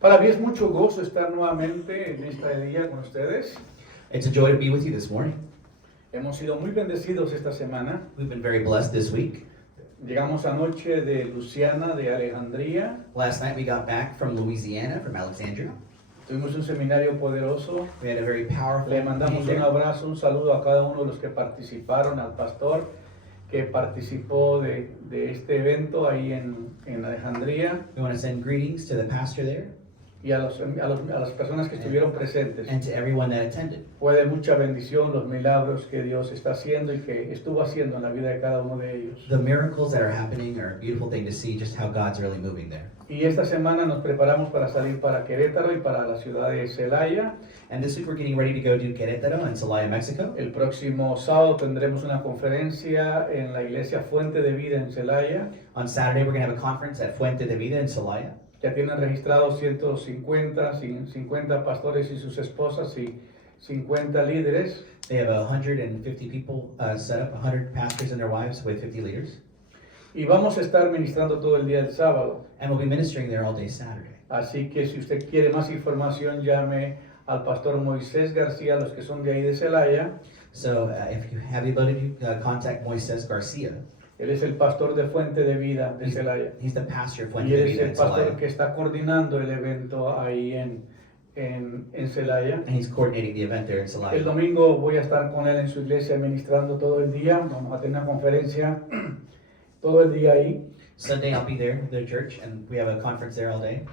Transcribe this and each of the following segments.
Para mí es mucho gozo estar nuevamente en este día con ustedes. It's a joy to be with you this morning. Hemos sido muy bendecidos esta semana. We've been very blessed this week. Llegamos anoche de Luciana, de Alejandría. Last night we got back from Louisiana, from Alexandria. Tuvimos un seminario poderoso. We had a very powerful Le meeting mandamos un there. abrazo, un saludo a cada uno de los que participaron, al pastor que participó de este evento ahí en Alejandría We want to send greetings to the pastor there y a las personas que estuvieron presentes. and to everyone that attended. Fue de mucha bendición los milagros que Dios está haciendo y que estuvo haciendo en la vida de cada uno de ellos. The miracles that are happening are a beautiful thing to see just how God's really moving there. Y esta semana nos preparamos para salir para Querétaro y para la ciudad de Celaya. And this week we're getting ready to go to Querétaro and Celaya, Mexico. El próximo sábado tendremos una conferencia en la iglesia Fuente de Vida en Celaya. On Saturday we're going to have a conference at Fuente de Vida in Celaya. Ya tienen registrados 150 pastores y sus esposas y 50 líderes. They have 150 people set up, 100 pastors and their wives with 50 leaders. Y vamos a estar ministrando todo el día del sábado. And we'll be ministering there all day Saturday. Así que si usted quiere más información, llame al pastor Moisés García, los que son de ahí de Celaya. So if you have the ability to contact Moises Garcia. Él es el pastor de Fuente de Vida de Celaya. He's the pastor of Fuente Y él de es Vida el in pastor Celaya. que está coordinando el evento ahí en Celaya. And he's coordinating the event there in El Celaya. domingo voy a estar con él en su iglesia ministrando todo el día. Vamos a tener una conferencia todo el día ahí. Sunday I'll be there at the church and we have a conference there all day.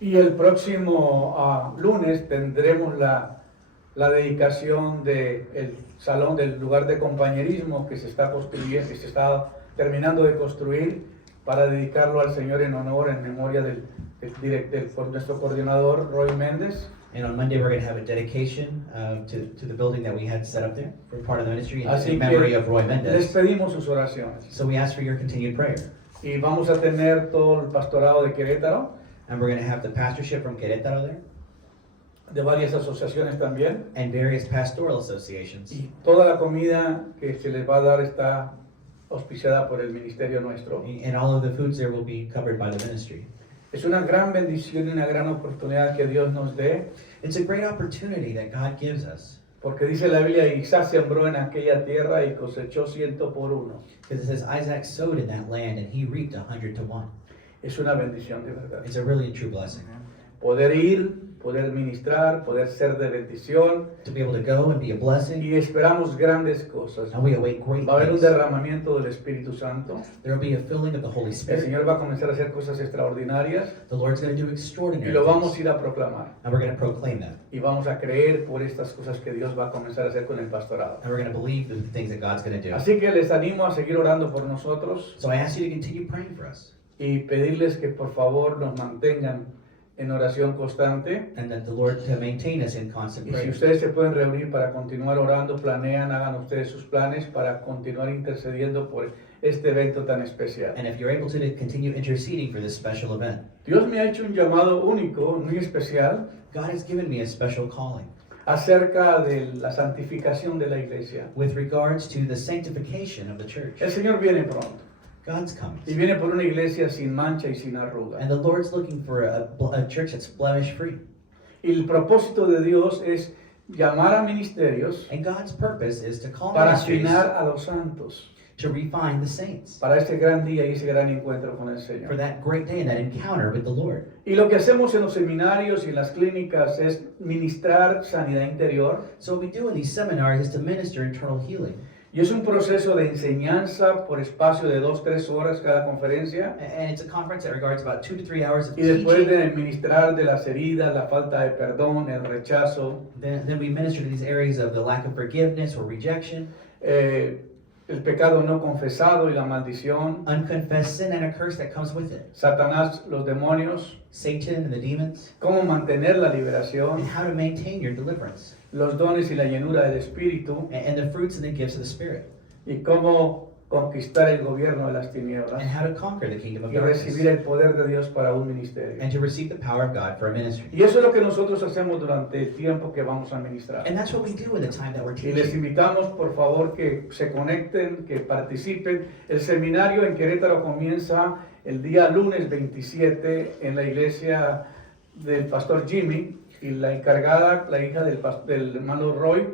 Y el próximo lunes tendremos la dedicación del salón del lugar de compañerismo que se está construyendo, que se está terminando de construir para dedicarlo al Señor en honor, en memoria de nuestro coordinador Roy Méndez. And on Monday we're going to have a dedication to the building that we had set up there for part of the ministry Así in memory que of Roy les Mendez. pedimos sus oraciones. So we ask for your continued prayer. Y vamos a tener todo el pastorado de Querétaro, And we're going to have the pastorship from Querétaro there de varias asociaciones también. and various pastoral associations. Y toda la comida que se les va a dar está auspiciada por el ministerio nuestro. And all of the foods there will be covered by the ministry. Es una gran bendición y una gran oportunidad que Dios nos dé, It's a great opportunity that God gives us. porque dice la Biblia, Isaac sembró en aquella tierra y cosechó 100 por uno. Because it says Isaac sowed in that land and he reaped 100 to 1. Es una bendición de verdad. It's a really true blessing. Poder ir, poder ministrar, poder ser de bendición, To be able to go and be a blessing. y esperamos grandes cosas. And we await great Va a haber un things. derramamiento del Espíritu Santo. There will be a filling of the Holy El Spirit. Señor va a comenzar a hacer cosas extraordinarias The Lord's going to do y extraordinary lo vamos a things. ir a proclamar. And we're going to proclaim that. Y vamos a creer por estas cosas que Dios va a comenzar a hacer con el pastorado. And we're going to believe the things that God's going to do. Así que les animo a seguir orando por nosotros So I ask you to continue praying for us. y pedirles que por favor nos mantengan en oración constante. And that the Lord to maintain us in constant Y si prayer. ustedes se pueden reunir para continuar orando, planean, hagan ustedes sus planes para continuar intercediendo por este evento tan especial. And if you're able to continue interceding for this special event, Dios me ha hecho un llamado único, muy especial, God has given me a special calling acerca de la santificación de la iglesia. with regards to the sanctification of the church. El Señor viene pronto God's coming. y viene por una iglesia sin mancha y sin arruga. And the Lord's looking for a church that's blemish free. Y el propósito de Dios es llamar a ministerios And God's purpose is to call para ministries afinar a los santos to refine the saints para este gran día y ese gran encuentro con el for Señor. that great day and that encounter with the Lord. Y lo que hacemos en los seminarios y en las clínicas es ministrar sanidad interior. So what we do in these seminars is to minister internal healing. Y es un proceso de enseñanza por espacio de 2-3 horas cada conferencia. And it's a conference that regards about 2 to 3 hours of Y después teaching. de ministrar de las heridas, la falta de perdón, el rechazo, Then we minister to these areas of the lack of forgiveness or rejection, el pecado no confesado y la maldición, unconfessed sin, and a curse that comes with it. Satanás, los demonios, Satan and the demons, cómo mantener la and liberación, how to maintain your deliverance, los dones y la llenura del Espíritu, and the fruits and the gifts of the Spirit, y cómo conquistar el gobierno de las tinieblas and how to conquer the kingdom of y recibir darkness, el poder de Dios para un ministerio. and to receive the power of God for a ministry. Y eso es lo que nosotros hacemos durante el tiempo que vamos a ministrar. And that's what we do in the time that we're Y les teaching. invitamos, por favor, que se conecten, que participen. El seminario en Querétaro comienza el día lunes 27 en la iglesia del pastor Jimmy, y la encargada, la hija del hermano Roy,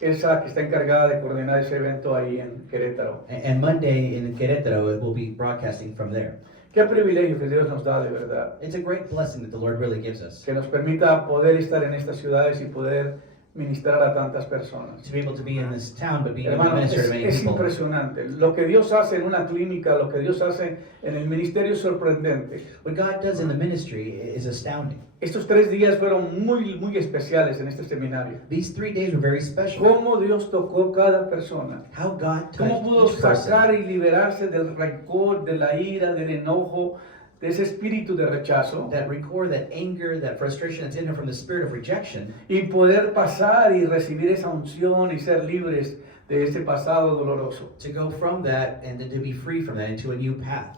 es la que está encargada de coordinar ese evento ahí en Querétaro. And Monday in Querétaro, it will be broadcasting from there. Qué privilegio que Dios nos da de verdad, It's a great blessing that the Lord really gives us. que nos permita poder estar en estas ciudades y poder ministrar a tantas personas. To be able to be in this town, but being able to Hermano, minister to many es people. impresionante. Lo que Dios hace en una clínica, lo que Dios hace en el ministerio es sorprendente. What God does in the ministry is astounding. Estos 3 días fueron muy especiales en este seminario. These 3 days were very special. Cómo Dios tocó cada persona. How God Cómo touched pudo each person. sacar y liberarse del rencor, de la ira, del enojo, de ese espíritu de rechazo. That record, that anger, that frustration that's in him from the spirit of rejection. Y poder pasar y recibir esa unción y ser libres de ese pasado doloroso. To go from that and to be free from that into a new path.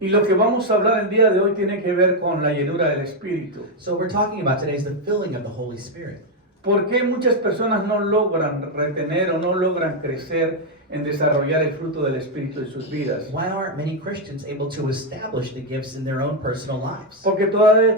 Y lo que vamos a hablar el día de hoy tiene que ver con la llenura del Espíritu. So what we're talking about today is the filling of the Holy Spirit. ¿Por qué muchas personas no logran retener o no logran crecer en desarrollar el fruto del Espíritu en sus vidas? Why aren't many Christians able to establish the gifts in their own personal lives? Porque todavía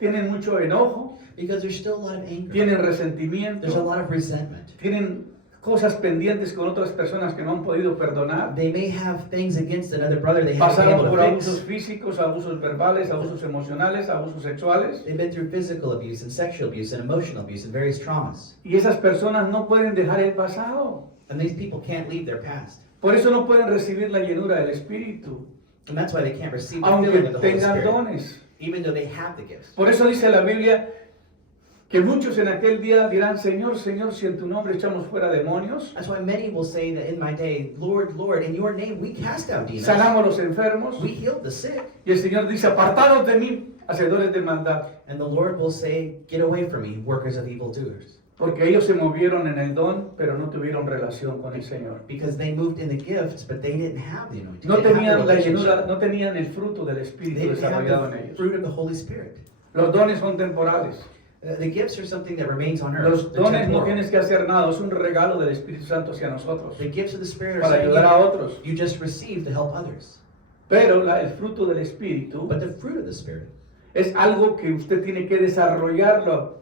tienen mucho enojo, Because there's still a lot of anger. tienen There's a resentimiento, lot of resentment. tienen cosas pendientes con otras personas que no han podido perdonar. They may have things against another brother they haven't been Pasaron able por to abusos fix. físicos, abusos verbales, abusos emocionales, abusos sexuales. They've been through physical abuse and sexual abuse and emotional abuse and various traumas. Y esas personas no pueden dejar el pasado. And these people can't leave their past. Por eso no pueden recibir la llenura del Espíritu, And that's why they can't receive the aunque filling of the Holy tengan Spirit, dones. even though they have the gifts. Por eso dice la Biblia que muchos en aquel día dirán, Señor, Señor, si en tu nombre echamos fuera demonios, That's why many will say that in my day, Lord, Lord, in your name we cast out demons. sanamos a los enfermos. We healed the sick. Y el Señor dice, apartados de mí, hacedores de maldad. And the Lord will say, get away from me, workers of evil doers. Porque ellos se movieron en el don, pero no tuvieron relación con el Señor. Because they moved in the gifts, but they didn't have the anointing. No They didn't have tenían the la llenura, relationship. no tenían el fruto del They Espíritu didn't desarrollado en have the ellos. fruit of the Holy Spirit. Los dones son temporales. The gifts are something that remains on earth. Los They're dones no temporal. tienes que hacer nada, es un regalo del Espíritu Santo hacia nosotros The gifts of the Spirit are para something ayudar a otros. you just receive to help others. Pero el fruto del Espíritu But the fruit of the Spirit es algo que usted tiene que desarrollarlo.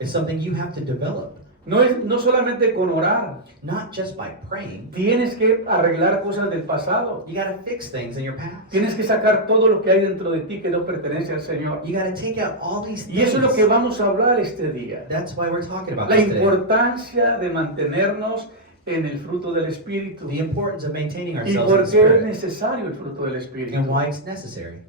is something you have to develop. No solamente con orar, Not just by praying. tienes que arreglar cosas del pasado. You got to fix things in your past. Tienes que sacar todo lo que hay dentro de ti que no pertenece al Señor. You got to take out all these Y eso es lo que things. vamos a hablar este día. That's why we're talking about La this today. importancia de mantenernos en el fruto del Espíritu. The importance of maintaining ¿Y ourselves in por the qué es Spirit necesario el fruto del Espíritu? and why it's necessary.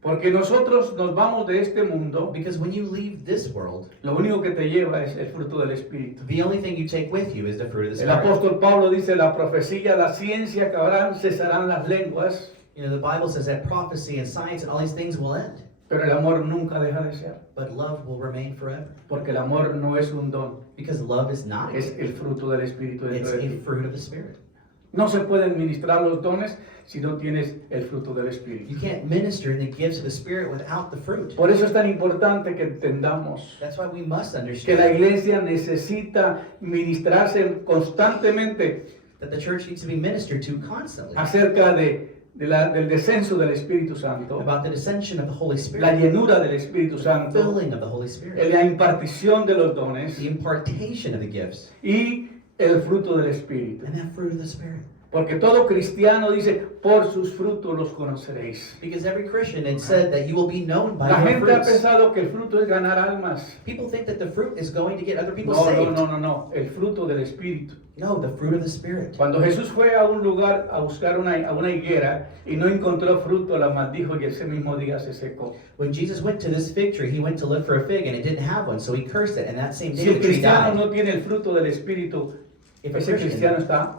Porque nosotros nos vamos de este mundo, Because when you leave this world, lo único que te lleva es el fruto del Espíritu. the only thing you take with you is the fruit of the El Spirit. apóstol Pablo dice, la profecía, la ciencia acabarán, cesarán las lenguas, You know, the Bible says that prophecy and science and all these things will end, pero el amor nunca deja de ser. but love will remain forever. Porque el amor no es un don, Because love is not. es el fruto del Espíritu It's dentro de a ti. fruit of the Spirit. No se pueden ministrar los dones si no tienes el fruto del Espíritu. You can't minister in the gifts of the Spirit without the fruit. Por eso es tan importante que entendamos That's why we must que la understand iglesia necesita ministrarse constantemente that the church needs to be ministered to constantly acerca del descenso del Espíritu Santo, about the descension of the Holy la Spirit, llenura del Espíritu Santo, filling of the Holy Spirit, la impartición de los dones the impartation of the gifts, y el fruto del Espíritu. and that fruit of the Spirit. Porque todo cristiano dice, por sus frutos los conoceréis. Because every Christian, it said that you will be known by La your gente ha fruits. pensado que el fruto es ganar almas. People think that the fruit is going to get other people No, saved. no. El fruto del Espíritu. No, the fruit of the Spirit. Cuando Jesús fue a un lugar a buscar a una higuera y no encontró fruto, la maldijo y ese mismo día se secó. When Jesus went to this fig tree, he went to look for a fig and it didn't have one, so he cursed it, and that same day Si el the tree cristiano died. no tiene el fruto del Espíritu, If a ese cristiano Christian, está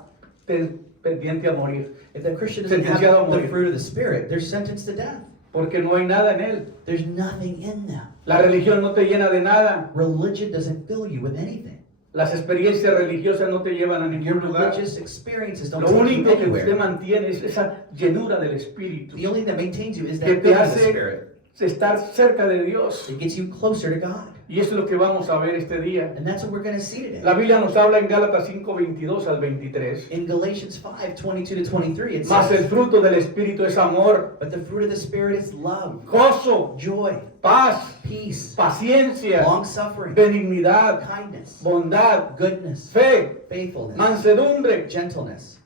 pendiente a morir. if the Christian doesn't sentenciado a have the morir. fruit of the Spirit, they're sentenced to death. Porque no hay nada en él. There's nothing in them. La religión no te llena de nada. Religion doesn't fill you with anything. Las experiencias religiosas no te llevan a Your ningún lugar. religious experiences don't Lo take you único que usted anywhere. mantiene es esa llenura del Espíritu. The only thing that maintains you is Que that te filling of the hace Spirit. estar cerca de Dios. It gets you closer to God. Y eso es lo que vamos a ver este día. And that's what we're going to see today. La Biblia nos habla en Gálatas 5:22 al 23. In Galatians 5:22 to 23, it Mas el says, fruto del Espíritu es amor, but the fruit of the Spirit is love, gozo, joy, paz, peace, paciencia, long-suffering, benignidad, kindness, bondad, goodness, fe, faithfulness, mansedumbre, gentleness,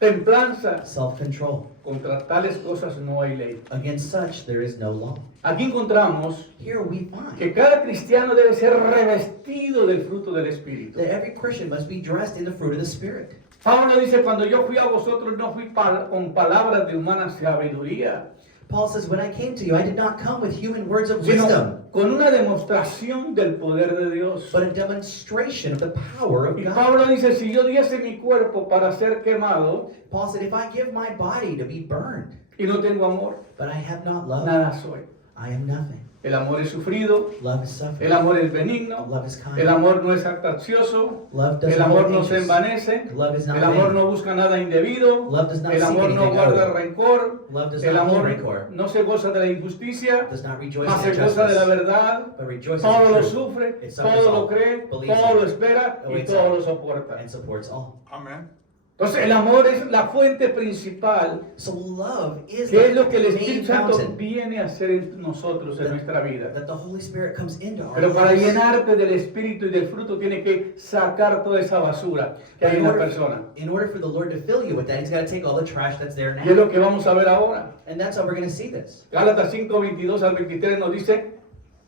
templanza. self-control. Contra tales cosas no hay ley. Against such there is no law. Aquí encontramos Here we find que cada cristiano debe ser revestido del fruto del Espíritu. that every Christian must be dressed in the fruit of the Spirit. Pablo dice, cuando yo fui a vosotros no fui con palabras de humana sabiduría, Paul says, when I came to you, I did not come with human words of sino wisdom, con una demostración del poder de Dios. but a demonstration of the power of Y God. Pablo dice, si yo diese mi cuerpo para ser quemado Paul said, if I give my body to be burned, y no tengo amor, but I have not love, nada soy. I am nothing. El amor es sufrido, Love is suffering. el amor es benigno, Love is el kind. amor no es actancioso, Love doesn't el amor hold no se anxious. envanece, Love is not el amor vain. no busca nada indebido, Love does not el seek amor no anything guarda owed. rencor, Love does el not hold amor rancor. no se goza de la injusticia, Does not rejoice mas in se goza de la injustice, verdad, but rejoices todo in lo truth, sufre, It suffers todo lo all, cree, believes todo all, lo espera y awaits todo all, lo soporta. and supports all. Amen. Entonces el amor es la fuente principal, So love is que es lo que el the Espíritu main Santo fountain viene a hacer en nosotros, en nuestra vida. that the Holy Spirit comes into our Pero para lives. llenarte del Espíritu y del fruto tiene que sacar toda esa basura que hay en la persona. In order for the Lord to fill you with that, He's got to take all the trash that's there Y es now. lo que vamos a ver ahora. And that's how we're going to see this. Gálatas 5:22 al 23 nos dice,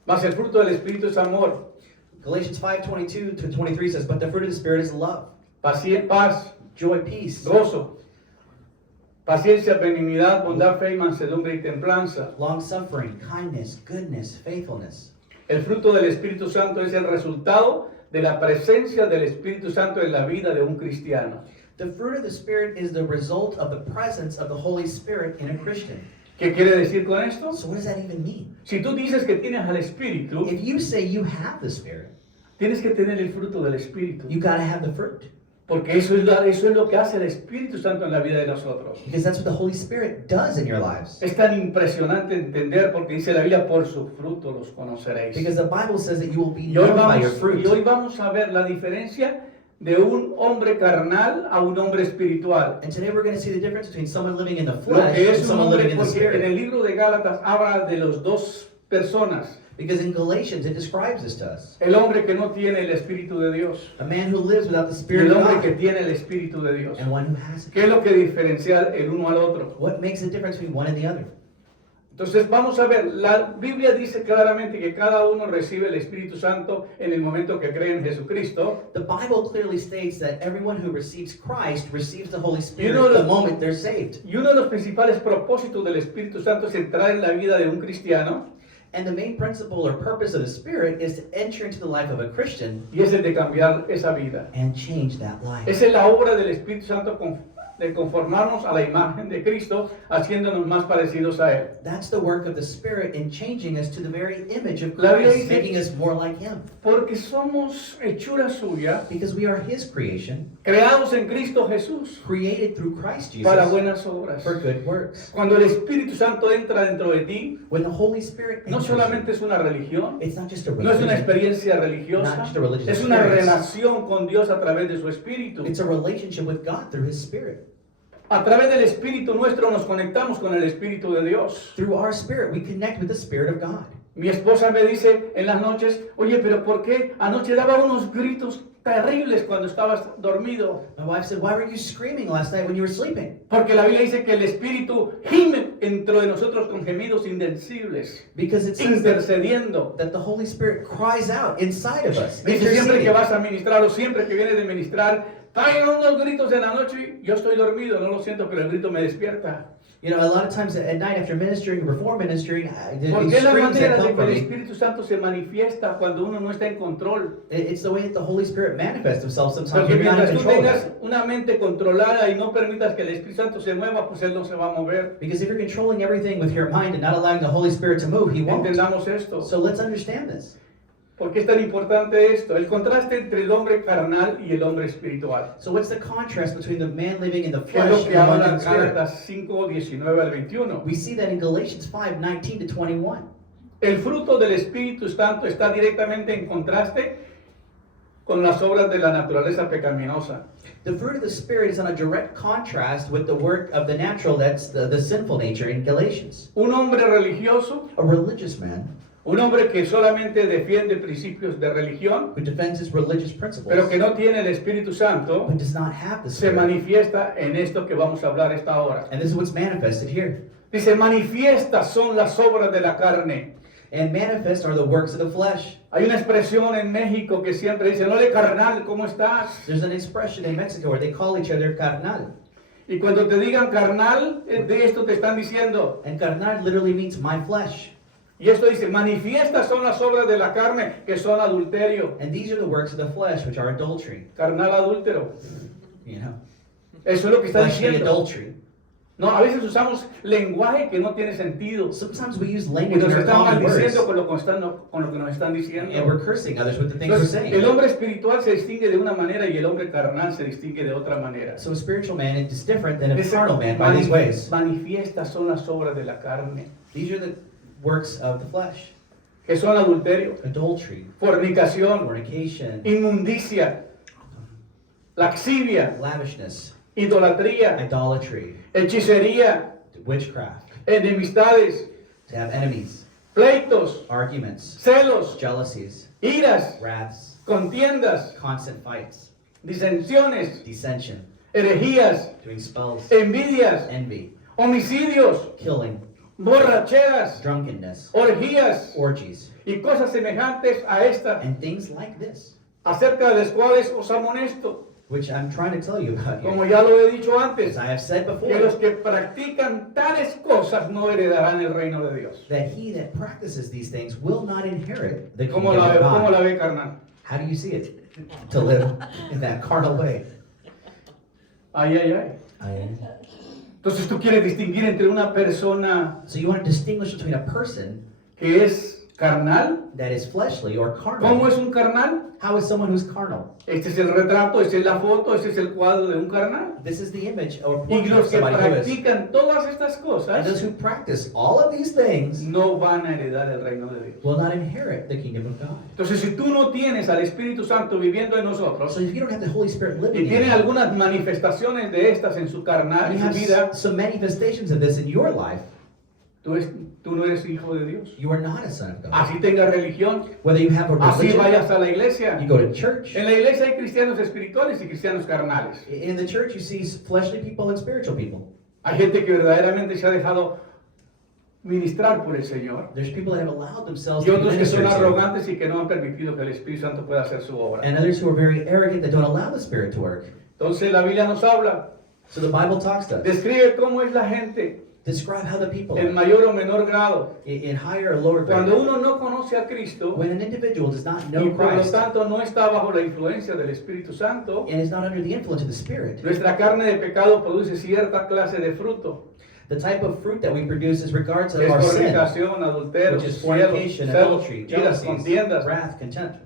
mas el fruto del Espíritu es amor, Galatians 5:22 to 23 says, but the fruit of the Spirit is love, paz, joy, peace, gozo, paciencia, benignidad, bondad, fe, mansedumbre y templanza. long-suffering, kindness, goodness, faithfulness. El fruto del Espíritu Santo es el resultado de la presencia del Espíritu Santo en la vida de un cristiano. The fruit of the Spirit is the result of the presence of the Holy Spirit in a Christian. ¿Qué quiere decir con esto? So what does that even mean? Si tú dices que tienes al Espíritu, If you say you have the Spirit, tienes que tener el fruto del Espíritu. you got to have the fruit. Porque eso es lo que hace el Espíritu Santo en la vida de nosotros. Because that's what the Holy Spirit does in your lives. Es tan impresionante entender porque dice la Biblia, por su fruto los conoceréis. Because the Bible says that you will be Y hoy, known by your fruit. vamos a ver la diferencia de un hombre carnal a un hombre espiritual. And today we're going to see the difference between someone living in the Lo flesh que and es un someone living hombre, in the porque en el Spirit. libro de Gálatas habla de las dos personas. Because in Galatians it describes this to us. El hombre que no tiene el Espíritu de Dios A man who lives without the y Spirit el of hombre que God tiene el Espíritu de Dios. and one who has it. ¿Qué es lo que diferencia el uno al otro? What makes the difference between one and the other? Entonces vamos a ver, la Biblia dice claramente que cada uno recibe el Espíritu Santo en el momento que cree en Jesucristo. The Bible clearly states that everyone who receives Christ receives the Holy Spirit know the that- moment they're saved. Y uno de los principales propósitos del Espíritu Santo es entrar en la vida de un cristiano And the main principle or purpose of the Spirit is to enter into the life of a Christian y es el de cambiar esa vida. and change that life. Esa es la obra del Espíritu Santo de conformarnos a la imagen de Cristo, haciéndonos más parecidos a Él. That's the work of the Spirit in changing us to the very image of La Biblia Christ, dice- making us more like Him. Porque somos hechura suya, Because we are His creation, creados en Cristo Jesús created through Christ Jesus para buenas obras. for good works. Cuando el Espíritu Santo entra dentro de ti, When the Holy Spirit no enters solamente you, es una religión, it's not just a no es una religion, experiencia not religiosa, just a religious es una experience. relación con Dios a través de su Espíritu. It's a relationship with God through His Spirit. A través del Espíritu nuestro nos conectamos con el Espíritu de Dios. Through our spirit, we connect with the Spirit of God. Mi esposa me dice en las noches, oye, pero ¿por qué anoche daba unos gritos terribles cuando estabas dormido? My wife said, why were you screaming last night when you were sleeping? Porque la Biblia dice que el Espíritu gime dentro de nosotros con gemidos indecibles, Because it says that, intercediendo. that the Holy Spirit cries out inside of us. Dice siempre que interceding. vas a ministrar o siempre que vienes de ministrar, traigan unos gritos en la noche, yo estoy dormido, no lo siento, pero el grito me despierta. You know, a lot of times at night after ministering or before ministering, Porque these es la screams manera that de come que from el me. Espíritu Santo se manifiesta cuando uno no está en control. It's the way that the Holy Spirit manifests Himself sometimes Porque when you're not in mientras tú control of tengas that. una mente controlada y no permitas que el Espíritu Santo se mueva, pues Él no se va a mover. Because if you're controlling everything with your mind and not allowing the Holy Spirit to move, He won't. Entendamos esto. So let's understand this. ¿Por qué es tan importante esto? El contraste entre el hombre carnal y el hombre espiritual. So what's the contrast between the man living in the ¿Qué es lo flesh que and the one in habla the spirit? Gálatas 5, 19 al 21? We see that in Galatians 5:19 to 21. El fruto del Espíritu Santo está directamente en contraste con las obras de la naturaleza pecaminosa. The fruit of the Spirit is on a direct contrast with the work of the natural, that's the sinful nature in Galatians. Un hombre religioso, A religious man un hombre que solamente defiende principios de religión, who defends his religious principles, pero que no tiene el Espíritu Santo, but does not have the se Spirit. manifiesta en esto que vamos a hablar esta hora. And this is what's manifested here. Dice, manifiestas son las obras de la carne. And manifest are the works of the flesh. Hay una expresión en México que siempre dice, no le carnal, ¿cómo estás? There's an expression in Mexico where they call each other carnal. Y cuando te digan carnal, de esto te están diciendo. And carnal literally means my flesh. Y esto dice, manifiestas son las obras de la carne, que son adulterio. And these are the works of the flesh, which are adultery. Carnal adúltero. You know, Eso es lo que está fleshly diciendo. adultery. No, a veces usamos lenguaje que no tiene sentido. Sometimes we use Y language in nos our están common words, maldiciendo con lo que nos están diciendo. and we're cursing others with the things we're Entonces, saying. el hombre espiritual se distingue de una manera y el hombre carnal se distingue de otra manera. So a spiritual man is different than a Dice, carnal man by these ways. manifiestas son las obras de la carne, These are the works of the flesh. que son adulterio, Adultery, fornicación, fornication, inmundicia, laxivia, lavishness, idolatría, idolatry, hechicería, witchcraft, enemistades, to have enemies, pleitos, arguments, celos, jealousies, iras, wraths, contiendas, constant fights, disensiones, dissension, herejías, doing spells, envidias, envy, homicidios, killing, borracheras, drunkenness, orgías orgies, y cosas semejantes a esta, and things like this, acerca de las cuales os amonesto, which I'm trying to tell you about como here. ya lo he dicho As antes, I have said que los before, que practican tales cosas no heredarán el reino de Dios. that he that practices these things will not inherit the ¿Cómo kingdom of cómo la God. ve, carnal? How do you see it? To live in that carnal way. Ay, ay, ay. Entonces tú quieres distinguir entre una persona So you want to distinguish between a person que es carnal. that is fleshly or ¿Cómo carnal. es un carnal? How is someone who's carnal? Este es el retrato, esta es la foto, este es el cuadro de un carnal. This is the image or Y portrait of los que somebody who is. practican todas estas And those cosas who practice all of these things no van a heredar el reino de Dios. will not inherit the kingdom of God. Entonces, si tú no tienes al Espíritu Santo viviendo en nosotros So if you don't have the Holy Spirit living y in tiene you, algunas manifestaciones de estas en su carnal, you en have su vida, some manifestations of this in your life, tú no eres hijo de Dios. you are not a son of God. Así tengas religión, Whether you have a así religion, vayas a la iglesia. you go to church. En la iglesia hay cristianos espirituales y cristianos carnales. In the church, you see fleshly people and spiritual people. Hay gente que verdaderamente se ha dejado ministrar por el Señor There's people that have allowed themselves y to be otros que son ministered to, arrogantes y que no han permitido que el Espíritu Santo pueda hacer su obra. and others who are very arrogant that don't allow the Spirit to work. Entonces la Biblia nos habla, So the Bible talks to us. describe cómo es la gente Describe how the people en are mayor o menor grado. in higher or lower grade. Cuando uno no conoce a Cristo When an individual does not y know por lo Christ tanto no está bajo la influencia del Espíritu Santo, and is not under the influence of the Spirit, nuestra carne de pecado produce cierta clase de fruto. the type of fruit that we produce is regards of Es our sin, fornicación, adulterio, which is celos, fornication, adultery, iras, jealousy, contiendas. wrath, contempt.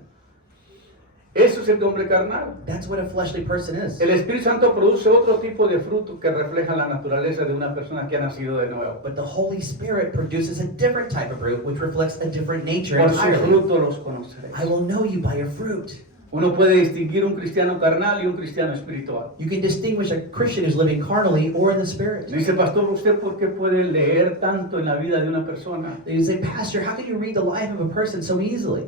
Eso es el hombre carnal. That's what a fleshly person is. El Espíritu Santo produce otro tipo de fruto que refleja la naturaleza de una persona que ha nacido de nuevo. But the Holy Spirit produces a different type of fruit, which reflects a different nature Por su entirely. fruto los conoceréis. I will know you by your fruit. Uno puede distinguir un cristiano carnal y un cristiano espiritual. You can distinguish a Christian who's living carnally or in the Spirit. Dice, pastor, ¿usted por qué puede leer tanto en la vida de una persona? You say, Pastor, how can you read the life of a person so easily?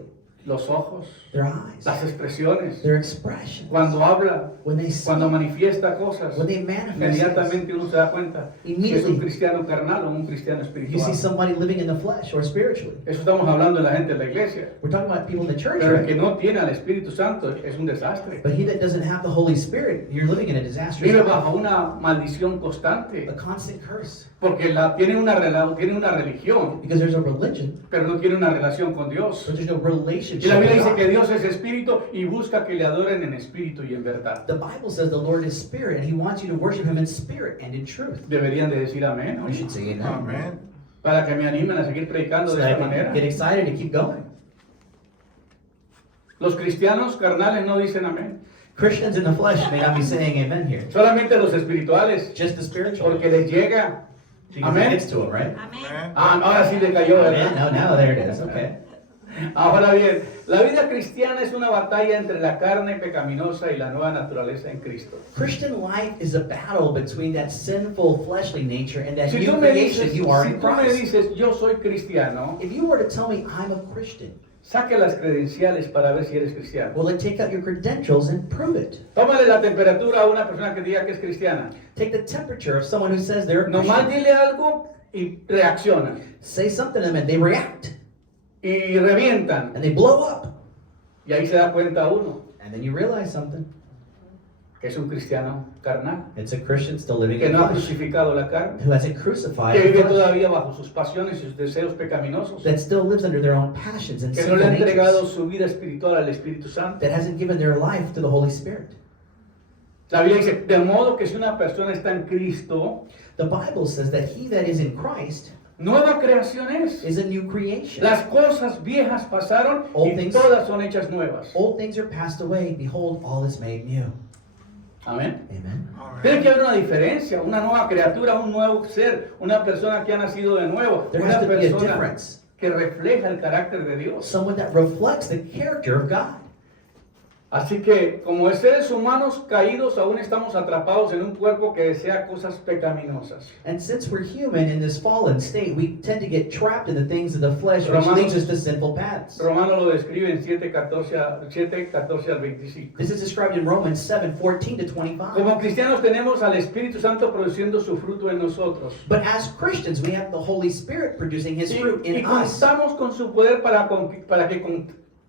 Los ojos, Their eyes, las expresiones, their expressions, cuando habla, when they speak, cuando manifiesta cosas, when they manifest things. inmediatamente uno se da cuenta si es un Immediately, cristiano carnal o un cristiano you espiritual. see somebody living in the flesh or spiritually. Eso estamos hablando de la gente de la iglesia. We're talking about people in the church, Pero el que right? no tiene al Espíritu Santo es un desastre. But he that doesn't have the Holy Spirit, you're living in a disastrous Vive life, bajo una maldición constante. a constant curse. Porque tiene una religión, Because there's a religion, pero no tiene una relación con Dios. but there's no Y relationship la Biblia with dice God. que Dios es espíritu y busca que le adoren en espíritu y en verdad. The Bible says the Lord is spirit, and He wants you to worship Him in spirit and in truth. Deberían de decir amén, ¿no? You should say amen. Amen. Para que me animen a seguir predicando So de that I esta can manera. get excited and keep going. Los cristianos carnales no dicen amén. Christians in the flesh may not be saying amen here. Solamente los espirituales, Just the spiritual. porque les llega. Because Amén. it gets to them, right? Ah, ahora sí le cayó, Amen. ¿verdad? No, now there it is. Okay. Ahora bien, la vida cristiana es una batalla entre la carne pecaminosa y la nueva naturaleza en Cristo. Christian life is a battle between that sinful fleshly nature and that Si new tú me creation dices, you are si in tú me Christ. dices, yo soy cristiano, If you were to tell me I'm a Christian, saque las credenciales para ver si eres cristiano. well, then take out your credentials and prove it. Tómale la temperatura a una persona que diga que es cristiana. Take the temperature of someone who says they're a Nomás Christian. dile algo y reaccionan. Say something to them and they react Y revientan. and they blow up. Y ahí se da cuenta uno And then you realize something. que es un cristiano carnal. It's a Christian still living Que in no ha flesh, crucificado la carne. who hasn't crucified Que the vive flesh, todavía bajo sus pasiones y sus deseos pecaminosos. that still lives under their own passions and Que no sinful le ha entregado natures, su vida espiritual al Espíritu Santo. that hasn't given their life to the Holy Spirit. La Biblia dice, de modo que si una persona está en Cristo, The Bible says that he that is in Christ nueva creación es. is a new creation. Las cosas viejas pasaron All y things- todas son hechas nuevas. Old things are passed away. Behold, all is made new. Amén. Amen. Tiene que haber una diferencia, una nueva criatura, un nuevo ser, una persona que ha nacido de nuevo, There una has to be a persona difference. que refleja el carácter de Dios. Someone that reflects the character of God. Así que, como seres humanos caídos, aún estamos atrapados en un cuerpo que desea cosas pecaminosas. And since we're human in this fallen state, we tend to get trapped in the things of the flesh, which Romanos- leads us to sinful paths. Romano lo describe en 7:14 al 25. This is described in Romans 7:14 to 25. Como cristianos tenemos al Espíritu Santo produciendo su fruto en nosotros. But as Christians, we have the Holy Spirit producing His fruit Y in us. contamos con su poder para que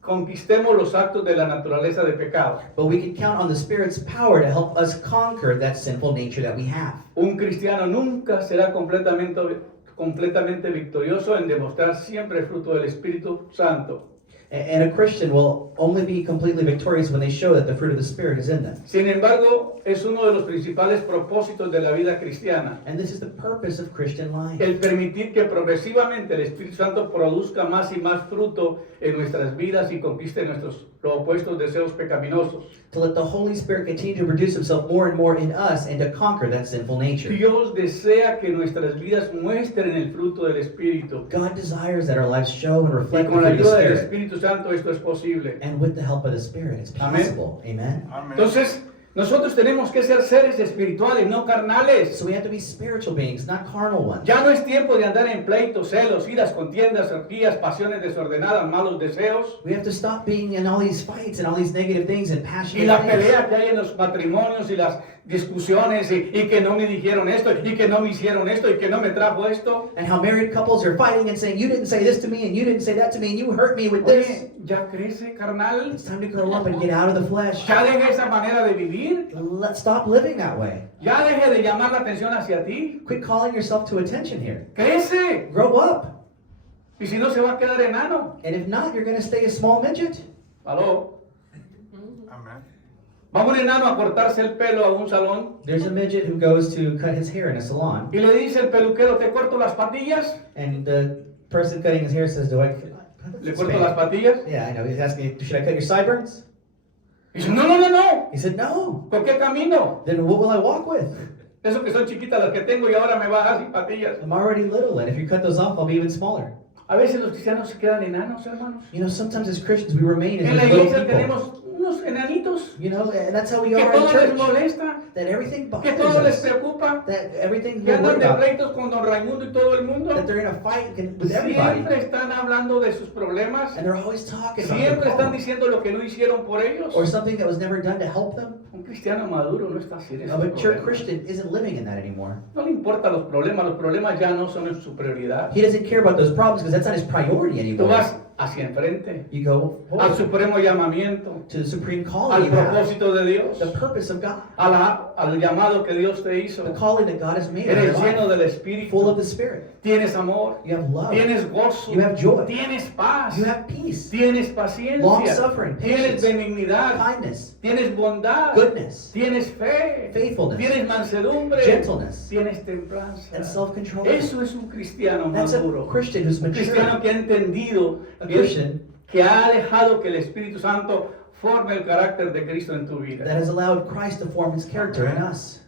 conquistemos los actos de la naturaleza de pecado. But we can count on the Spirit's power to help us conquer that sinful nature that we have. Un cristiano nunca será completamente victorioso en demostrar siempre el fruto del Espíritu Santo. And a Christian will only be completely victorious when they show that the fruit of the Spirit is in them. Sin embargo, es uno de los principales propósitos de la vida cristiana, And this is the purpose of Christian life. el permitir que progresivamente el Espíritu Santo produzca más y más fruto en nuestras vidas y conquiste nuestros los opuestos deseos pecaminosos. To let the Holy Spirit continue to produce Himself more and more in us and to conquer that sinful nature. Dios desea que nuestras vidas muestren el fruto del Espíritu. God desires that our lives show and Y reflect the con la fruit of the ayuda del Spirit. Espíritu Santo esto es posible. And with the help of the Spirit, it's Amen. possible. Amen. Entonces, nosotros tenemos que ser seres espirituales, no carnales. So we have to be spiritual beings, not carnal ones. Ya no es tiempo de andar en pleitos, celos, iras, contiendas, orgías, pasiones desordenadas, malos deseos. We have to stop being in all these fights and all these negative things and Y passionate la things. pelea que hay en los matrimonios y las discusiones y que no me dijeron esto y que no me hicieron esto y que no me trajo esto. And how married couples are fighting and saying, you didn't say this to me and you didn't say that to me and you hurt me with this. Oye, ya crece, carnal. It's time to grow up and get out of the flesh. Ya deje esa manera de vivir. Let's stop living that way. Ya deje de llamar la atención hacia ti. Quit calling yourself to attention here. Crece. Grow up. Y si no, se va a quedar enano. And if not, you're going to stay a small midget. ¿Aló? Va un enano a cortarse el pelo a un salón There's a midget who goes to cut his hair in a salon. y le dice el peluquero, ¿te corto las patillas? And the person cutting his hair says, ¿Le corto las patillas? Yeah, I know. He's asking, should I cut your sideburns? Y dice, no, no, no, no. He said, no. ¿Por qué camino? Then what will I walk with? Eso que son chiquitas las que tengo y ahora me va a dar sin patillas. I'm already little, and if you cut those off, I'll be even smaller. A veces los cristianos se quedan enanos, hermanos. You know, sometimes as Christians, we remain as En la these little iglesia people. tenemos unos enanitos You know, and that's how we que are in todo les church. molesta, That everything que bothers todo les us. preocupa, That everything que we're andan worried de about. pleitos con don Raimundo y todo el mundo. That they're in a fight with everybody. Siempre están hablando de sus problemas. And they're always talking about Siempre their están problems. diciendo lo que no hicieron por ellos. Or something that was never done to help them. Un cristiano maduro no está así de A esos mature problemas. Christian isn't living in that anymore. No le importan los problemas ya no son su prioridad. He doesn't care about those problems because that's not his priority Tú anymore. vas hacia enfrente, You go al forward supremo llamamiento, to the supreme calling al you have, propósito de Dios, the purpose of God, al llamado que Dios te hizo. the calling that God has made in your Eres lleno life, del full of Espíritu, the Spirit. tienes amor, You have love, tienes gozo, you have joy, tienes paz, you have peace, tienes paciencia, long-suffering, tienes patience, benignidad, kindness, tienes bondad, goodness, tienes fe, faithfulness, tienes mansedumbre, gentleness, tienes templanza. and self-control. Eso es un cristiano That's a maduro. Christian who's Un cristiano mature, que ha entendido a que es Christian que ha dejado que el Espíritu Santo forme el carácter de Cristo en tu that vida. has allowed Christ to form his character in us.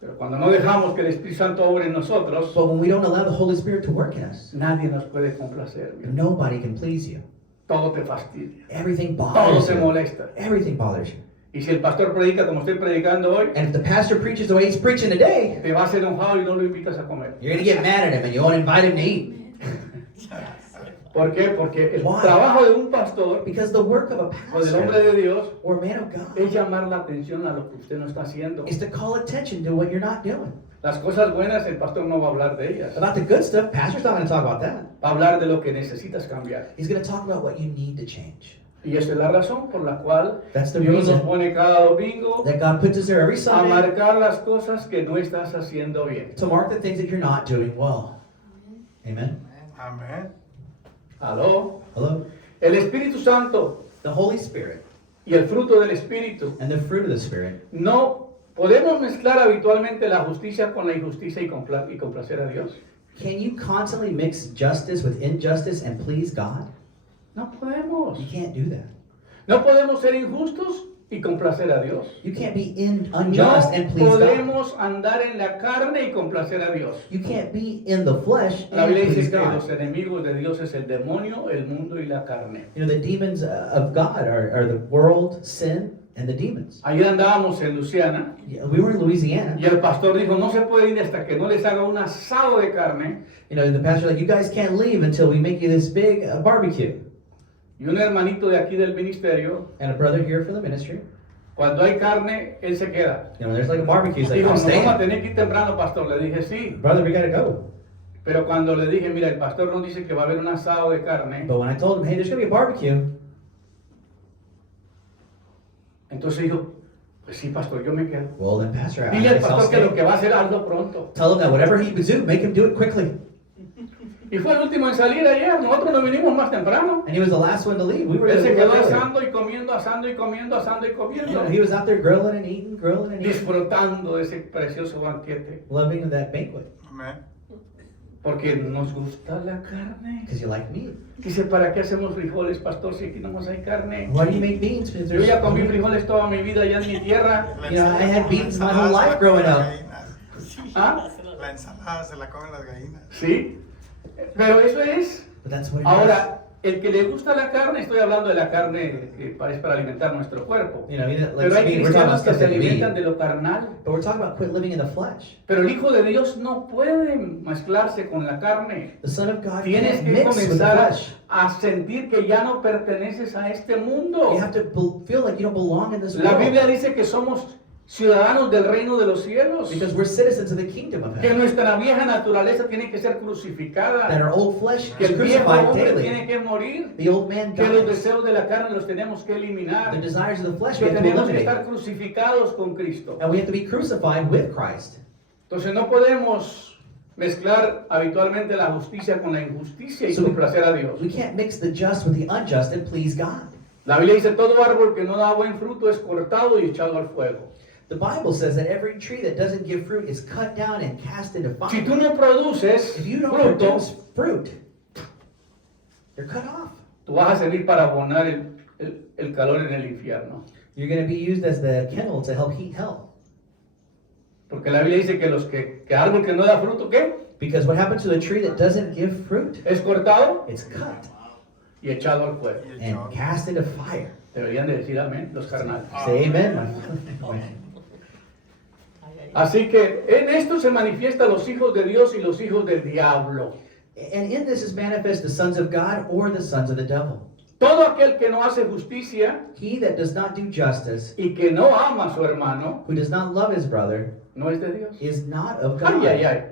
Pero cuando no dejamos que el Espíritu Santo obre en nosotros, But when we don't allow the Holy Spirit to work in us, nadie nos puede complacer. nobody can please you. Todo te fastidia, Everything todo bothers te you. molesta. Everything bothers you. Y si el pastor predica como estoy predicando hoy, And if the pastor preaches the way he's preaching today, te vas enojado y no lo invitas a comer. you're going to get mad at him and you won't invite him to eat. ¿Por qué? Porque el Why? trabajo de un pastor Because the work of a o del hombre pastor de Dios or man of God es llamar la atención a lo que usted no está haciendo. is to call attention to what you're not doing. Las cosas buenas el pastor no va a hablar de ellas. About the good stuff, pastor's not going to talk about that. Va a hablar de lo que necesitas cambiar. He's going to talk about what you need to change. Y esa es la razón por la cual That's the Dios nos reason pone cada domingo that God puts us there every a Sunday marcar las cosas que no estás haciendo bien. to mark the things that you're not doing well. Amen. Amén. ¿Aló? Hello? El Espíritu Santo The Holy Spirit y el fruto del Espíritu. and the fruit of the Spirit. No podemos mezclar habitualmente la justicia con la injusticia y complacer a Dios. Can you constantly mix justice with injustice and please God? No podemos. You can't do that. No podemos ser injustos y complacer a Dios. You can't be No unjust and please God. podemos andar en la carne y complacer a Dios. You can't be in the flesh La and Biblia please dice que los God. enemigos de Dios es el demonio, el mundo y la carne. You know, the demons of God are the world, sin, and the demons. Ayer andábamos en Luciana Yeah, we were in Louisiana. y el pastor dijo, no se puede ir hasta que no les haga un asado de carne. You know, the pastor like, you guys can't leave until we make you this big barbecue. Y un hermanito de aquí del ministerio, And a brother here for the ministry. cuando hay carne, él se queda. You know, there's like a barbecue. He's like, Dijo, I'm nos vamos a staying. tener que ir temprano, pastor. Le dije, sí. Brother, we gotta go. Pero cuando le dije, mira, el pastor nos dice que va a haber un asado de carne, But when I told him, hey, there's gonna be a barbecue, entonces dijo, pues sí, pastor, yo me quedo. well then, pastor, Dile al I'll pastor que lo stay. que va a hacer, hazlo pronto. Tell him that whatever he would do, make him do it quickly. Y fue el último en salir ayer. Nosotros nos vinimos más temprano. And he was the last one to leave. We were Él se there quedó earlier. asando y comiendo, asando y comiendo, asando y You know, comiendo. he was out there grilling and eating, Disfrutando de ese precioso banquete. loving that banquet. Amén. Porque nos gusta la carne. Because you like meat. Dice, ¿para qué hacemos frijoles, pastor, si aquí nomás hay carne? Why do you make beans? Because Yo there's ya comí frijoles toda mi vida allá en mi tierra. La You know, I had beans my ensalada whole se life la growing comen up. las gallinas. ¿Ah? La ensalada se la comen las gallinas. Sí. Pero eso es. But that's what it Ahora, el que le gusta la carne, estoy hablando de la carne que es para alimentar nuestro cuerpo. is. You know, he that Pero likes hay meat. We're talking about cristianos que stuff se that we alimentan eat. de lo carnal. But we're talking about quit living in the flesh. Pero el Hijo de Dios no puede mezclarse con la carne. The Son of God Tienes can't que mix with the comenzar flesh. a sentir que ya no perteneces a este mundo. You have to feel like you don't belong in this La world. Biblia dice que somos ciudadanos del reino de los cielos. Because we're citizens of the kingdom of Que heaven. nuestra vieja naturaleza tiene que ser That crucificada. our old flesh Que is el viejo crucified hombre daily. tiene que morir. The old man Que los dies. deseos de la carne los tenemos que eliminar. The desires of the flesh we Que have to tenemos que eliminate. estar crucificados con Cristo. And we have to be crucified with Christ. Entonces no podemos mezclar habitualmente la justicia con la injusticia y So complacer a Dios. We can't mix the just with the unjust and please God. La Biblia dice, todo árbol que no da buen fruto es cortado y echado al fuego. The Bible says that every tree that doesn't give fruit is cut down and cast into Si fire. tú no produces If you don't fruto, produce fruit, you're cut off. tú vas a servir para abonar el calor en el infierno. You're going to be used as the kindle to help heat hell. Porque la Biblia dice que árbol que no da fruto, ¿qué? Because what happens to a tree that doesn't give fruit? Es cortado It's cut y echado al fuego. Y el and chavo. cast into fire. Deberían de decir amén los carnales. Say amen, my friend. Así que en esto se manifiestan los hijos de Dios y los hijos del diablo. And in this is manifest the sons of God or the sons of the devil. Todo aquel que no hace justicia He that does not do justice, y que no ama a su hermano, who does not love his brother, no es de Dios. is not of God. Ay, ay, ay.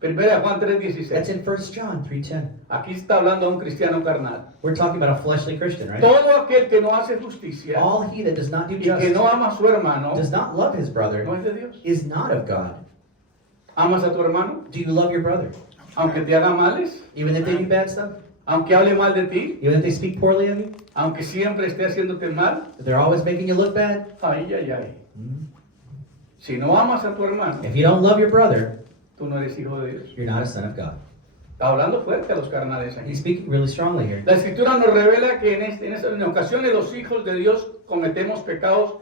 Primera Juan That's 3:16. in 1 John 3:10. Aquí está hablando a un cristiano carnal. We're talking about a fleshly Christian, right? Todo aquel que no hace justicia All he that does not do y que justice, no ama a su hermano, does not love his no brother, es de Dios. is not of God. ¿Amas a tu hermano? Do you love your brother? Aunque te haga males, Even if they do bad stuff? aunque hable mal de ti, Even if they speak poorly of you? aunque siempre esté haciéndote mal. If they're always making you look bad? Ay, ay, ay. Si no amas a tu hermano, If you don't love your brother, tú no eres hijo de Dios. you're not a son of God. Está hablando fuerte a los carnales aquí. He's speaking really strongly here. La escritura nos revela que en ocasiones los hijos de Dios cometemos pecados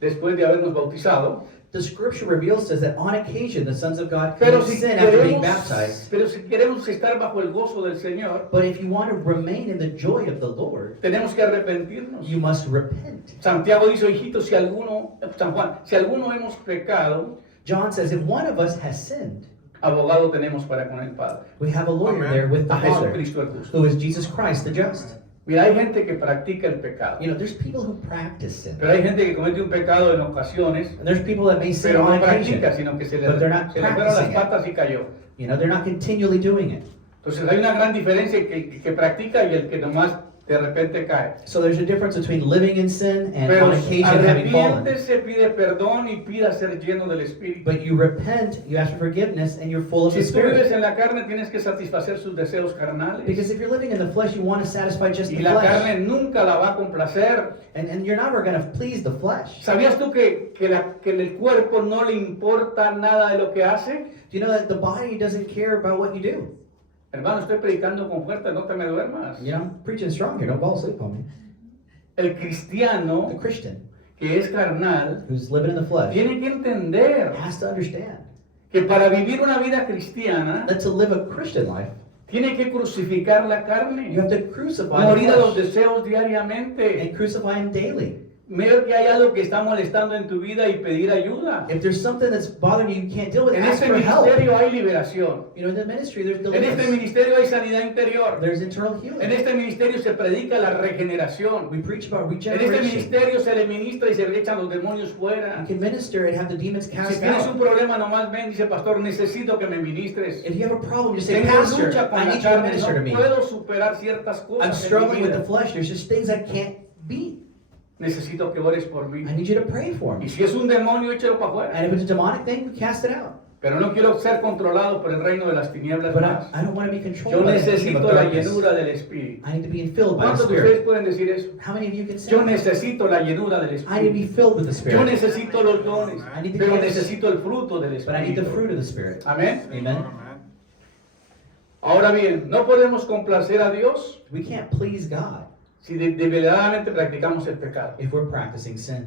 después de habernos bautizado. The scripture reveals to us that on occasion the sons of God Pero commit si, sin after being queremos, baptized. pero si queremos estar bajo el gozo del Señor, But if you want to remain in the joy of the Lord, tenemos que arrepentirnos. you must repent. Santiago dice, hijitos, San Juan, si alguno hemos pecado, John says, if one of us has sinned, abogado tenemos para con el Padre, we have a lawyer Amen. there with the a Father, Jesucristo el justo. who is Jesus Christ the just. Mira, hay gente que practica el pecado, You know, there's people who practice sin. pero hay gente que comete un pecado en ocasiones, And there's people that may sin pero on no practica, occasion. sino que se le But they're not fueron las practicing it. patas y cayó. You know, they're not continually doing it. Entonces hay una gran diferencia que practica y el que nomás de repente cae. So there's a difference between living in sin and Pero on occasion having fallen. arrepiéntese, pide perdón y pida ser lleno del Espíritu. But you repent, you ask for forgiveness, and you're full of the Si tú vives Spirit. en la carne, tienes que satisfacer sus deseos carnales. Because if you're living in the flesh, you want to satisfy just Y the la flesh. carne nunca la va a complacer. And you're never going to please the flesh. ¿Sabías tú que el cuerpo no le importa nada de lo que hace? Do you know that the body doesn't care about what you do? Hermano, estoy predicando con fuerza, no te me duermas. You know, I'm preaching strong here, don't fall asleep on me. El The cristiano Christian que es carnal who's living in the flesh tiene que entender has to understand que para vivir una vida cristiana that to live a Christian life, tiene que crucificar la you carne, have to crucify the morir a los flesh deseos diariamente. and crucify him daily. Ver que hay algo que está molestando en tu vida y pedir ayuda. If there's something that's bothering you can't deal with, En ask este for help. ministerio hay liberación. You know, in the ministry, there's En este deliverance. ministerio hay sanidad interior. There's internal En healing. este ministerio se predica la regeneración. We preach about En este regeneration. ministerio se le ministra y se le echan los demonios You fuera. can minister and have the demons Si cast tienes un out. problema, nomás ven, dice pastor, necesito que me ministres. If you have a problem, you say, Tengo Pastor, lucha con I la need you to carne, minister to me. no puedo superar ciertas I'm cosas en mi struggling with the vida. flesh. There's just things I can't beat. Necesito que ores por mí. I need you to pray for Y me. si es un demonio, échalo para afuera. And if it's a demonic thing, we cast it out. Pero no quiero ser controlado por el reino de las tinieblas But más. I don't want to be Yo controlled by the kingdom of necesito la darkness. llenura del Espíritu. I need to be filled by the ¿Cuántos de ustedes Spirit. pueden decir eso? How many of you can say Yo that? necesito la llenura del I need to Espíritu. be filled with the Yo Spirit. necesito los dones, I need the pero gifts. necesito el fruto del But I need the Espíritu. fruit of the Spirit. Amén. Amen. Ahora bien, no podemos complacer a Dios We can't please God si deliberadamente practicamos el pecado. if we're practicing sin.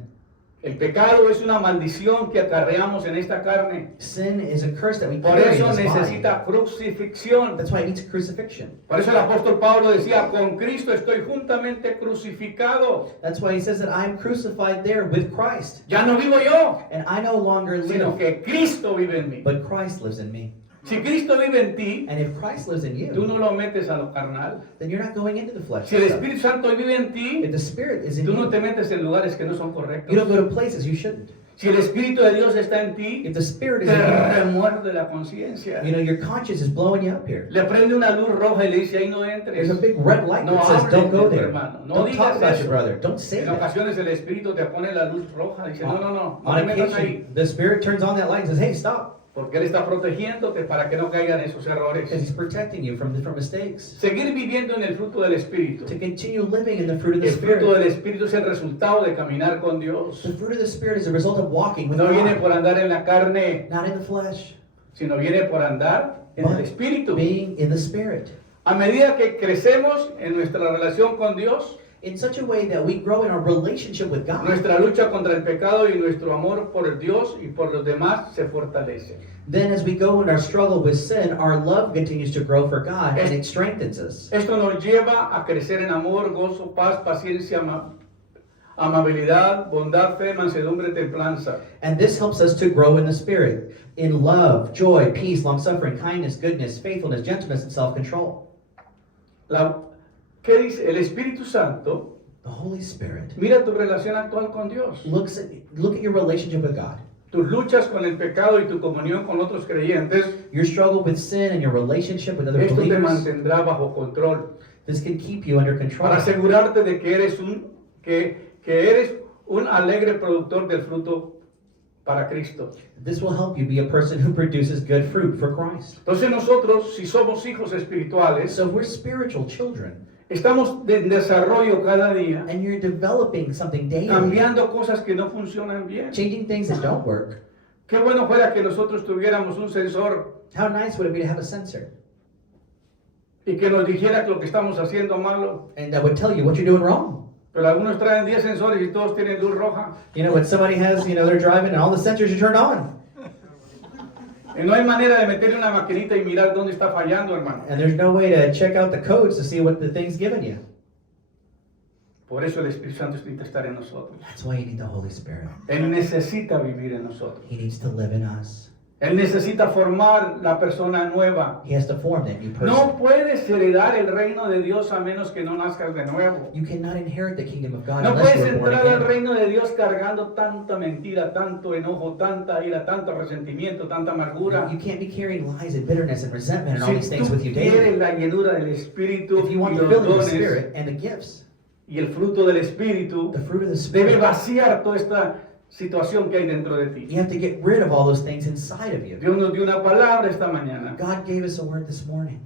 El pecado es una maldición que acarreamos en esta carne. Sin is a curse that we Por carry in eso this body. necesita crucifixión. That's why it needs crucifixion. Por eso el apóstol Pablo decía, con Cristo estoy juntamente crucificado. That's why he says that I'm crucified there with Christ. Ya no vivo yo, And I no longer sino live, que Cristo vive en mí. but Christ lives in me. Si Cristo vive en ti, And if Christ lives in tú you, no lo metes a lo carnal. then you're not going into the flesh. Si el Espíritu Santo vive en If ti, the Spirit is in tú no you, te metes en lugares que no son you don't correctos. go to places you shouldn't. Si el Espíritu de Dios está en ti, If the Spirit is te in you, remuerde la conciencia. you know, your conscience is blowing you up here. Le prende una luz roja y le dice, ahí no There's entres. a big red light No that says, hables don't de go tu there. hermano. No Don't talk digas about eso. your brother. Don't say En that. ocasiones el Espíritu te pone la luz roja. Dice, no, no, no, no On te metas ahí. occasion, the Spirit turns on that light and says, hey, stop. Porque Él está protegiéndote para que no caigan esos errores. Because He's protecting you from mistakes. Seguir viviendo en el fruto del Espíritu. To continue living in the fruit of the El fruto del Spirit. Espíritu es el resultado de caminar con Dios. The fruit of the Spirit is a result of walking with No viene God, por andar en la carne, not in the flesh, sino viene por andar en el but Espíritu. being in the Spirit. A medida que crecemos en nuestra relación con Dios, In such a way that we grow in our relationship with God, nuestra lucha contra el pecado y nuestro amor por el Dios y por los demás se fortalece. then as we go in our struggle with sin, our love continues to grow for God and it strengthens us. Esto nos lleva a crecer en amor, gozo, paz, paciencia, amabilidad, bondad, fe, mansedumbre, templanza. And this helps us to grow in the Spirit, in love, joy, peace, long-suffering, kindness, goodness, faithfulness, gentleness, and self-control. ¿Qué dice? El Espíritu Santo The Holy Spirit mira tu relación actual con Dios. look at your relationship with God. Tus luchas con el pecado y tu comunión con otros creyentes, Your struggle with sin and your relationship with other esto te believers, mantendrá bajo control. this can keep you under control. Para asegurarte de que eres un alegre productor del fruto para Cristo. This will help you be a person who produces good fruit for Christ. Entonces nosotros, si somos hijos espirituales, So if we're spiritual children, estamos en desarrollo cada día, and you're developing something daily, cambiando cosas que no funcionan bien. changing things that don't work, Qué bueno fuera que nosotros tuviéramos un sensor how nice would it be to have a sensor y que nos dijera que lo que estamos haciendo malo. and that would tell you what you're doing wrong. Pero algunos traen 10 sensores y todos tienen luz roja. You know, when somebody has, they're driving and all the sensors are turned on. Y no hay manera de meterle una maquinita y mirar dónde está fallando, hermano. And there's no way to check out the codes to see what the thing's giving you. Por eso el Espíritu Santo necesita estar en nosotros. That's why you need the Holy Spirit. Él necesita vivir en nosotros. He needs to live in us. Él necesita formar la persona nueva. He has to form that new person. No puedes heredar el reino de Dios a menos que no nazcas de nuevo. You cannot inherit the kingdom of God No unless puedes you are born entrar al again. reino de Dios cargando tanta mentira, tanto enojo, tanta ira, tanto resentimiento, tanta amargura. You can't be carrying lies and bitterness and resentment and all these Si things tú with you daily. quieres la llenura del Espíritu If you y want the los filling of the dones Spirit and the gifts, y el fruto del Espíritu, the fruit of the debe Spirit, vaciar toda esta situación que hay dentro de ti. you have to get rid of all those things inside of you. Dios nos dio una palabra esta mañana. God gave us a word this morning.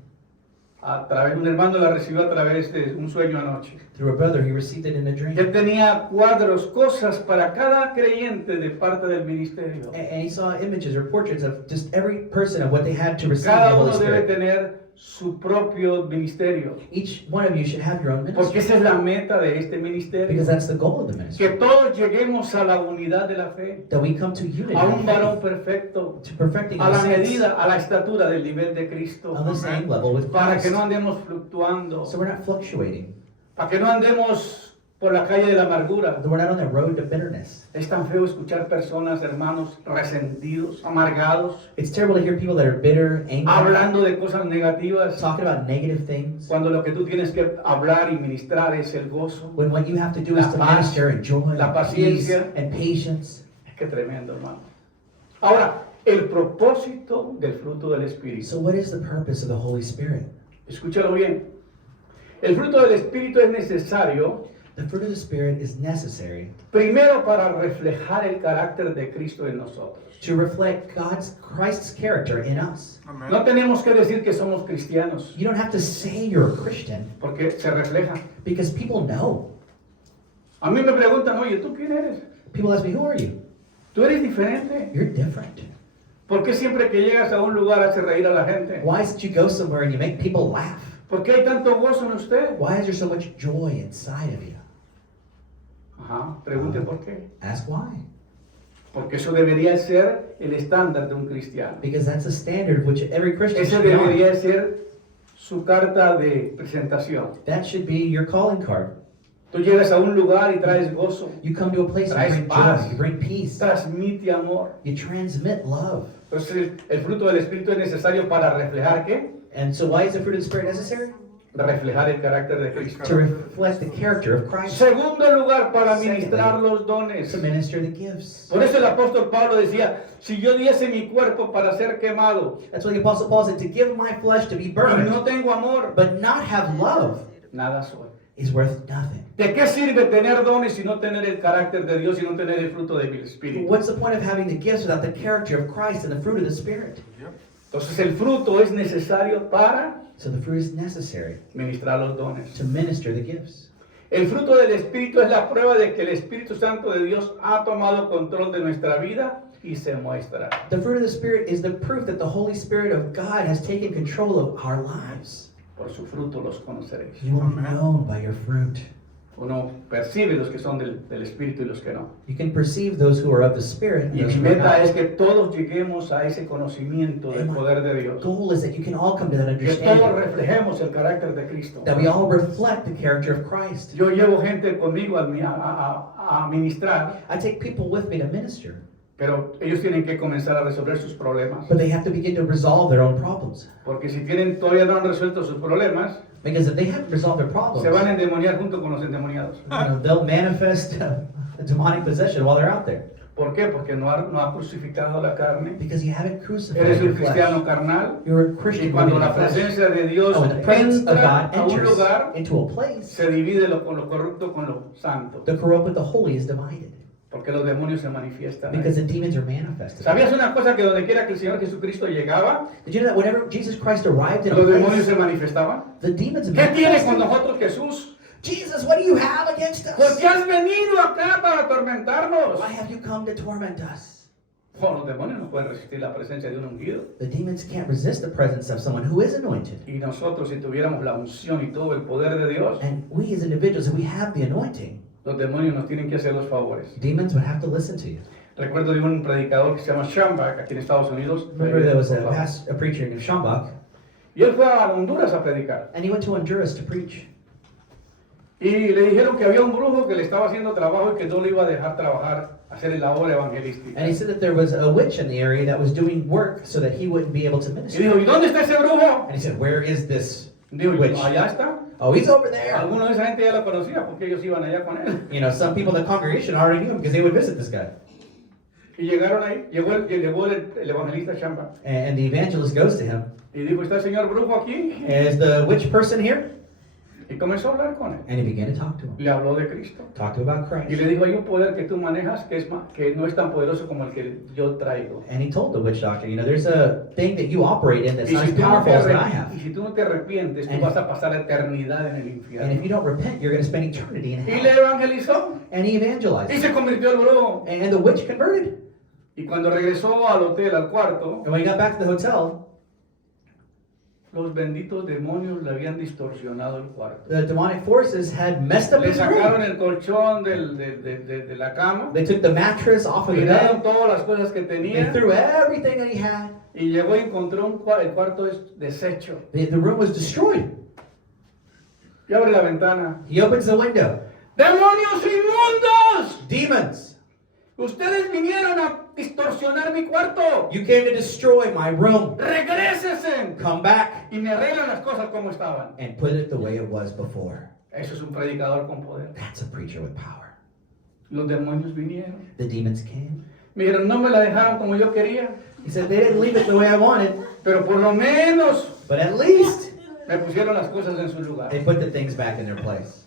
A través, un hermano la recibió a través de un sueño anoche. Through a brother, he received it in a Él dream. tenía cuadros, cosas para cada creyente de parte del ministerio. And he saw images or portraits of just every person of what they had to receive the Cada Holy uno debe Spirit. tener su propio ministerio. Each one of you should have your own Porque ministry. esa es la meta de este ministerio. Because that's the goal of the Que ministry. todos lleguemos a la unidad de la fe. That we come to unity, A un varón of faith, perfecto. to perfecting A la the saints medida, a la estatura del nivel de Cristo. on the same level with Para que Christ. no andemos fluctuando. So we're not fluctuating. Para que no andemos por la calle de la amargura. We're not on the road to bitterness. Es tan feo escuchar personas, hermanos, resentidos, amargados, It's terrible to hear people that are bitter, angry, hablando de cosas negativas, talking about negative things, cuando lo que tú tienes que hablar y ministrar es el gozo. when what you have to do is La to paz, minister and joy, la and peace, paciencia. and patience. Es que tremendo, hermano. Ahora, el propósito del fruto del Espíritu. So what is the purpose of the Holy Spirit? Escúchalo bien. El fruto del Espíritu es necesario, The fruit of the Spirit is necessary primero, para reflejar el carácter de Cristo en nosotros. to reflect Christ's character in us. Amén. No tenemos que decir que somos cristianos, You don't have to say you're a Christian porque se refleja. because people know. A mí me preguntan, oye, ¿tú quién eres? People ask me, who are you? ¿Tú eres diferente? You're different. ¿Por qué siempre que llegas a un lugar hace reír a la gente? Why is it you go somewhere and you make people laugh? ¿Por qué hay tanto gozo en usted? Why is there so much joy inside of you? Ajá, pregunte por qué. Ask why. Porque eso debería ser el estándar de un cristiano. Because that's the standard which every Christian Ese should be on. debería ser su carta de presentación. That should be your calling card. Tú llegas a un lugar y traes gozo, You come to a place and Traes you bring paz. joy, you bring peace, transmite amor. you transmit love. Entonces, el fruto del Espíritu es necesario para reflejar ¿qué? And so why is the fruit of the Spirit necessary? Reflejar el carácter de Cristo. To reflect the character of Christ, Segundo lugar, para ministrar los dones. to minister the gifts. Por eso el apóstol Pablo decía, si yo diese mi cuerpo para ser quemado That's why the Apostle Paul said, to give my flesh to be y burned, no tengo amor, but not have love, nada soy. is worth nothing. ¿De qué sirve tener dones y no tener el carácter de Dios y no tener el fruto del Espíritu? What's the point of having the gifts without the character of Christ and the fruit of the Spirit? Yep. Entonces el fruto es necesario para So the fruit is necessary ministrar los dones. to minister the gifts. El fruto del Espíritu es la prueba de que el Espíritu Santo de Dios ha tomado control de nuestra vida y se muestra. The fruit of the Spirit is the proof that the Holy Spirit of God has taken control of our lives. Por su fruto los conoceréis. You will be Amen. known by your fruit. Uno percibe los que son del Espíritu y los que no. You can perceive those who are of the Spirit and Y those mi who are meta not. es que todos lleguemos a ese conocimiento del poder de The Dios. goal is that you can all come to that Que todos understanding, reflejemos el carácter de Cristo. that we all reflect the character of Christ. Yo llevo gente conmigo a ministrar, I take people with me to minister, pero ellos tienen que comenzar a resolver sus problemas. but they have to begin to resolve their own problems. Porque si todavía no han resuelto sus problemas, Because if they haven't resolved their problems, se van a endemoniar junto con los endemoniados. they'll manifest a demonic possession while they're out there. ¿Por qué? Porque no ha crucificado la carne. Because you haven't crucified Eres your un cristiano flesh. carnal. You're a Y Christian cuando living in la the flesh. presencia de Dios And when the presence of entra God a un enters lugar, into a place, se divide con lo corrupto con lo santo. the corrupt with the holy is divided. Porque los demonios se manifiestan. ahí. Because the demons are manifested. ¿Sabías una cosa? Que donde quiera que el Señor Jesucristo llegaba, Did you know that whenever Jesus Christ arrived in a los demonios place, se manifestaban. the demons ¿Qué tiene manifested? con nosotros Jesús? Jesus, what do you have against ¿Por us? qué has venido acá para atormentarnos? Why have you come to torment us? Oh, los demonios no pueden resistir la presencia de un ungido. The demons can't resist the presence of someone who is anointed. Y nosotros, si tuviéramos la unción y todo el poder de Dios, And we as individuals, if we have the anointing, los demonios nos tienen que hacer los favores. demons would have to listen to you. Recuerdo de un predicador que se llama Schambach, aquí en Estados Unidos. Remember there was a preacher named Schambach, Y él fue a Honduras a predicar. and he went to Honduras to preach. Y le dijeron que había un brujo que le estaba haciendo trabajo y que no le iba a dejar trabajar, hacer la obra evangelística. And he said that there was a witch in the area that was doing work so that he wouldn't be able to Y minister. dijo, ¿y dónde está ese brujo? And he said, where is this Dijo, witch? allá está. Oh, he's over there. Algunos de esa gente ya lo conocía porque ellos iban allá con él. You know, some people in the congregation already knew him because they would visit this guy. Y llegaron ahí, llegó el evangelista Schambach And the evangelist goes to him. y dijo, ¿está el señor brujo aquí? Is the witch person here? Y comenzó a hablar con él. And he began to talk to him. Le habló de Cristo. Talk to him about Y Christ. le dijo, hay un poder que tú manejas que no es tan poderoso como el que yo traigo. And he told the witch doctor, you know, there's a thing that you operate in that's Y not as si, tú no te powerful as that I y have. si tú no te arrepientes, tú And- vas a pasar la eternidad en el And if infierno. you don't repent, you're going to spend eternity in Y le hell. evangelizó. And he evangelized. Y se convirtió el brujo. And the witch converted. Y cuando regresó al hotel, al cuarto, And when he got back to the hotel, los benditos demonios le habían distorsionado el cuarto. the demonic forces had messed up Le his sacaron room. el colchón de la cama, They took the mattress off of the tiraron bed. todas las cosas que They tenía threw everything that he had. y llegó y encontró el cuarto deshecho. The room was destroyed. Y abre la ventana. He opens the window. ¡Demonios inmundos! Demons, Ustedes vinieron a distorsionar mi cuarto. you came to destroy my room. ¡Regrésesen! Come back Y me arreglan las cosas como estaban. and put it the way it was before. Eso es un predicador con poder. That's a preacher with power. Los demonios vinieron. The demons came. Me dijeron, no me la dejaron como yo quería, He said they didn't leave it the way I wanted, pero por lo menos but at least me pusieron las cosas en su lugar. they put the things back in their place.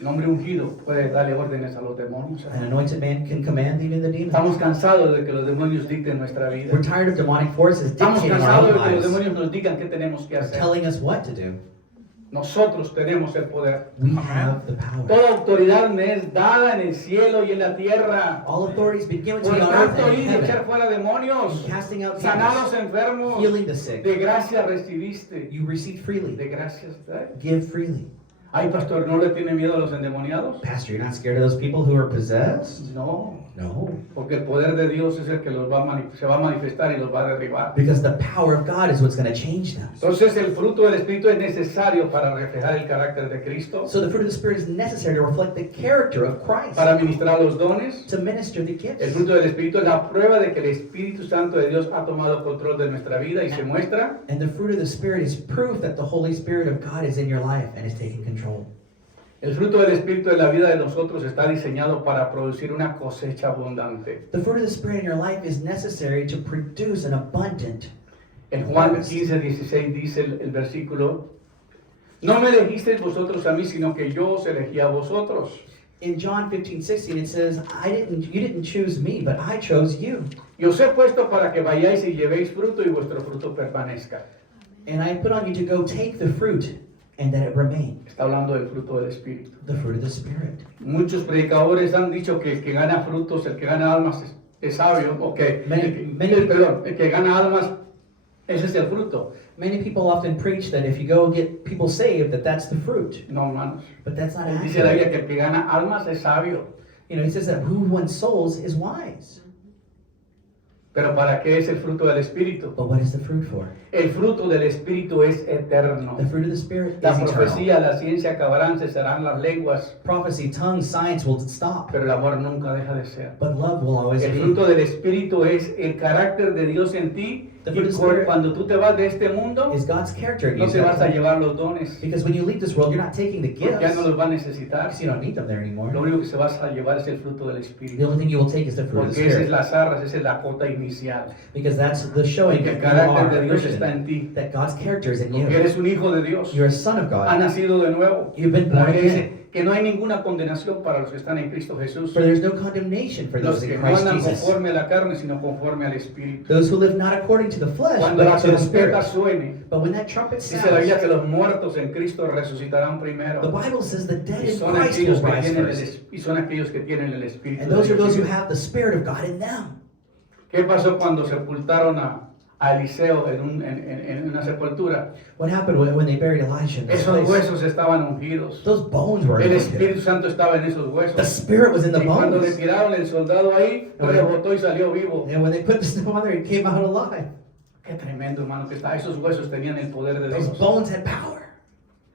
Un hombre ungido puede darle órdenes a los demonios. An anointed man can command even the demons. Estamos cansados de que los demonios dicten nuestra vida. We're tired of demonic forces Estamos dictating our cansados own de que los lives. demonios nos digan qué tenemos que They're hacer. telling us what to do. Nosotros tenemos el poder. We have the power. Toda autoridad me es dada en el cielo y en la tierra. All authorities be given to Por me on earth tanto, and in ir y echar heaven. fuera demonios, And casting out sanar los demons, enfermos. healing the sick. De gracia recibiste. You receive freely. De gracias. Give freely. Ay, pastor, ¿no le tiene miedo a los endemoniados? Pastor, you're not scared of those people who are possessed? No, No. porque el poder de Dios es el que se va a manifestar y los va a derribar. Because the power of God is what's going to change them. Entonces el fruto del Espíritu es necesario para reflejar el carácter de Cristo, So the fruit of the Spirit is necessary to reflect the character of Christ. para ministrar los dones. To minister the El gifts. fruto del Espíritu es la prueba de que el Espíritu Santo de Dios ha tomado control de nuestra vida y se muestra. And the fruit of the Spirit is proof that the Holy Spirit of God is in your life and is taking control. El fruto del Espíritu de la vida de nosotros está diseñado para producir una cosecha abundante. The fruit of the Spirit in your life is necessary to produce an abundant. En Juan 15:16 dice el versículo, no me elegisteis vosotros a mí, sino que yo os elegí a vosotros. In John 15:16 it says, you didn't choose me, but I chose you. Y os he puesto para que vayáis y llevéis fruto y vuestro fruto permanezca. And I put on you to go take the fruit and that it remain. Está hablando del fruto del Espíritu. The fruit of the Spirit. Muchos predicadores han dicho que el que gana frutos, el que gana almas es sabio, o que, el que gana almas, ese es el fruto. Many people often preach that if you go get people saved, that's the fruit. No, hermanos. But that's not Dice la Biblia accurate. que el que gana almas es sabio. You know, he says that who wins souls is wise. Pero ¿para qué es el fruto del Espíritu? But what is the fruit for? El fruto del Espíritu es eterno. The fruit of the Spirit La is eternal. profecía, la ciencia acabarán, cesarán las lenguas, Prophecy, tongue, science will stop. pero el amor nunca deja de ser. But love will always El be. fruto del Espíritu es el carácter de Dios en ti. The Y fruit of the Spirit cuando tú te vas de este mundo, Is God's character in no you. te vas a llevar los dones, Because when you leave this world, you're not taking the porque ya gifts. no los va a necesitar. Because you don't need them there anymore. Lo único que se vas a llevar es el fruto del The Espíritu. only thing you will take is the fruit of the Porque esa es Spirit. las arras, esa es la cota inicial. Because that's the showing Que that el you carácter are de a Dios está en Christian. ti. That God's character is in Porque you. eres un hijo de Dios. You're a son of Ha God. nacido de nuevo. You've been La born Biblia again. dice que no hay ninguna condenación para los que están en Cristo Jesús. For there's no condemnation for Los those que in no Christ andan Jesus. conforme a la carne, sino conforme al Espíritu. Those who live not according to the flesh, Cuando la but to the trompeta Spirit. suene, But when that trumpet dice la Biblia sounds, que los muertos en Cristo resucitarán the primero. Bible says the dead Y in son Christ aquellos will que rise tienen first. y son aquellos que tienen el Espíritu And de those are Dios those en who ellos. have the Spirit of God in them. ¿Qué pasó cuando sepultaron a Eliseo en una sepultura? What happened when they buried Elijah in this Esos place? huesos estaban ungidos. Those bones were El anointed. Espíritu Santo estaba en esos The huesos. Spirit was in the Y cuando le bones. tiraron el soldado ahí, rebotó y salió vivo. And when they put the snow on there, it came out alive. Qué tremendo, hermano, que está. Esos huesos tenían el poder de Those Dios. bones had power.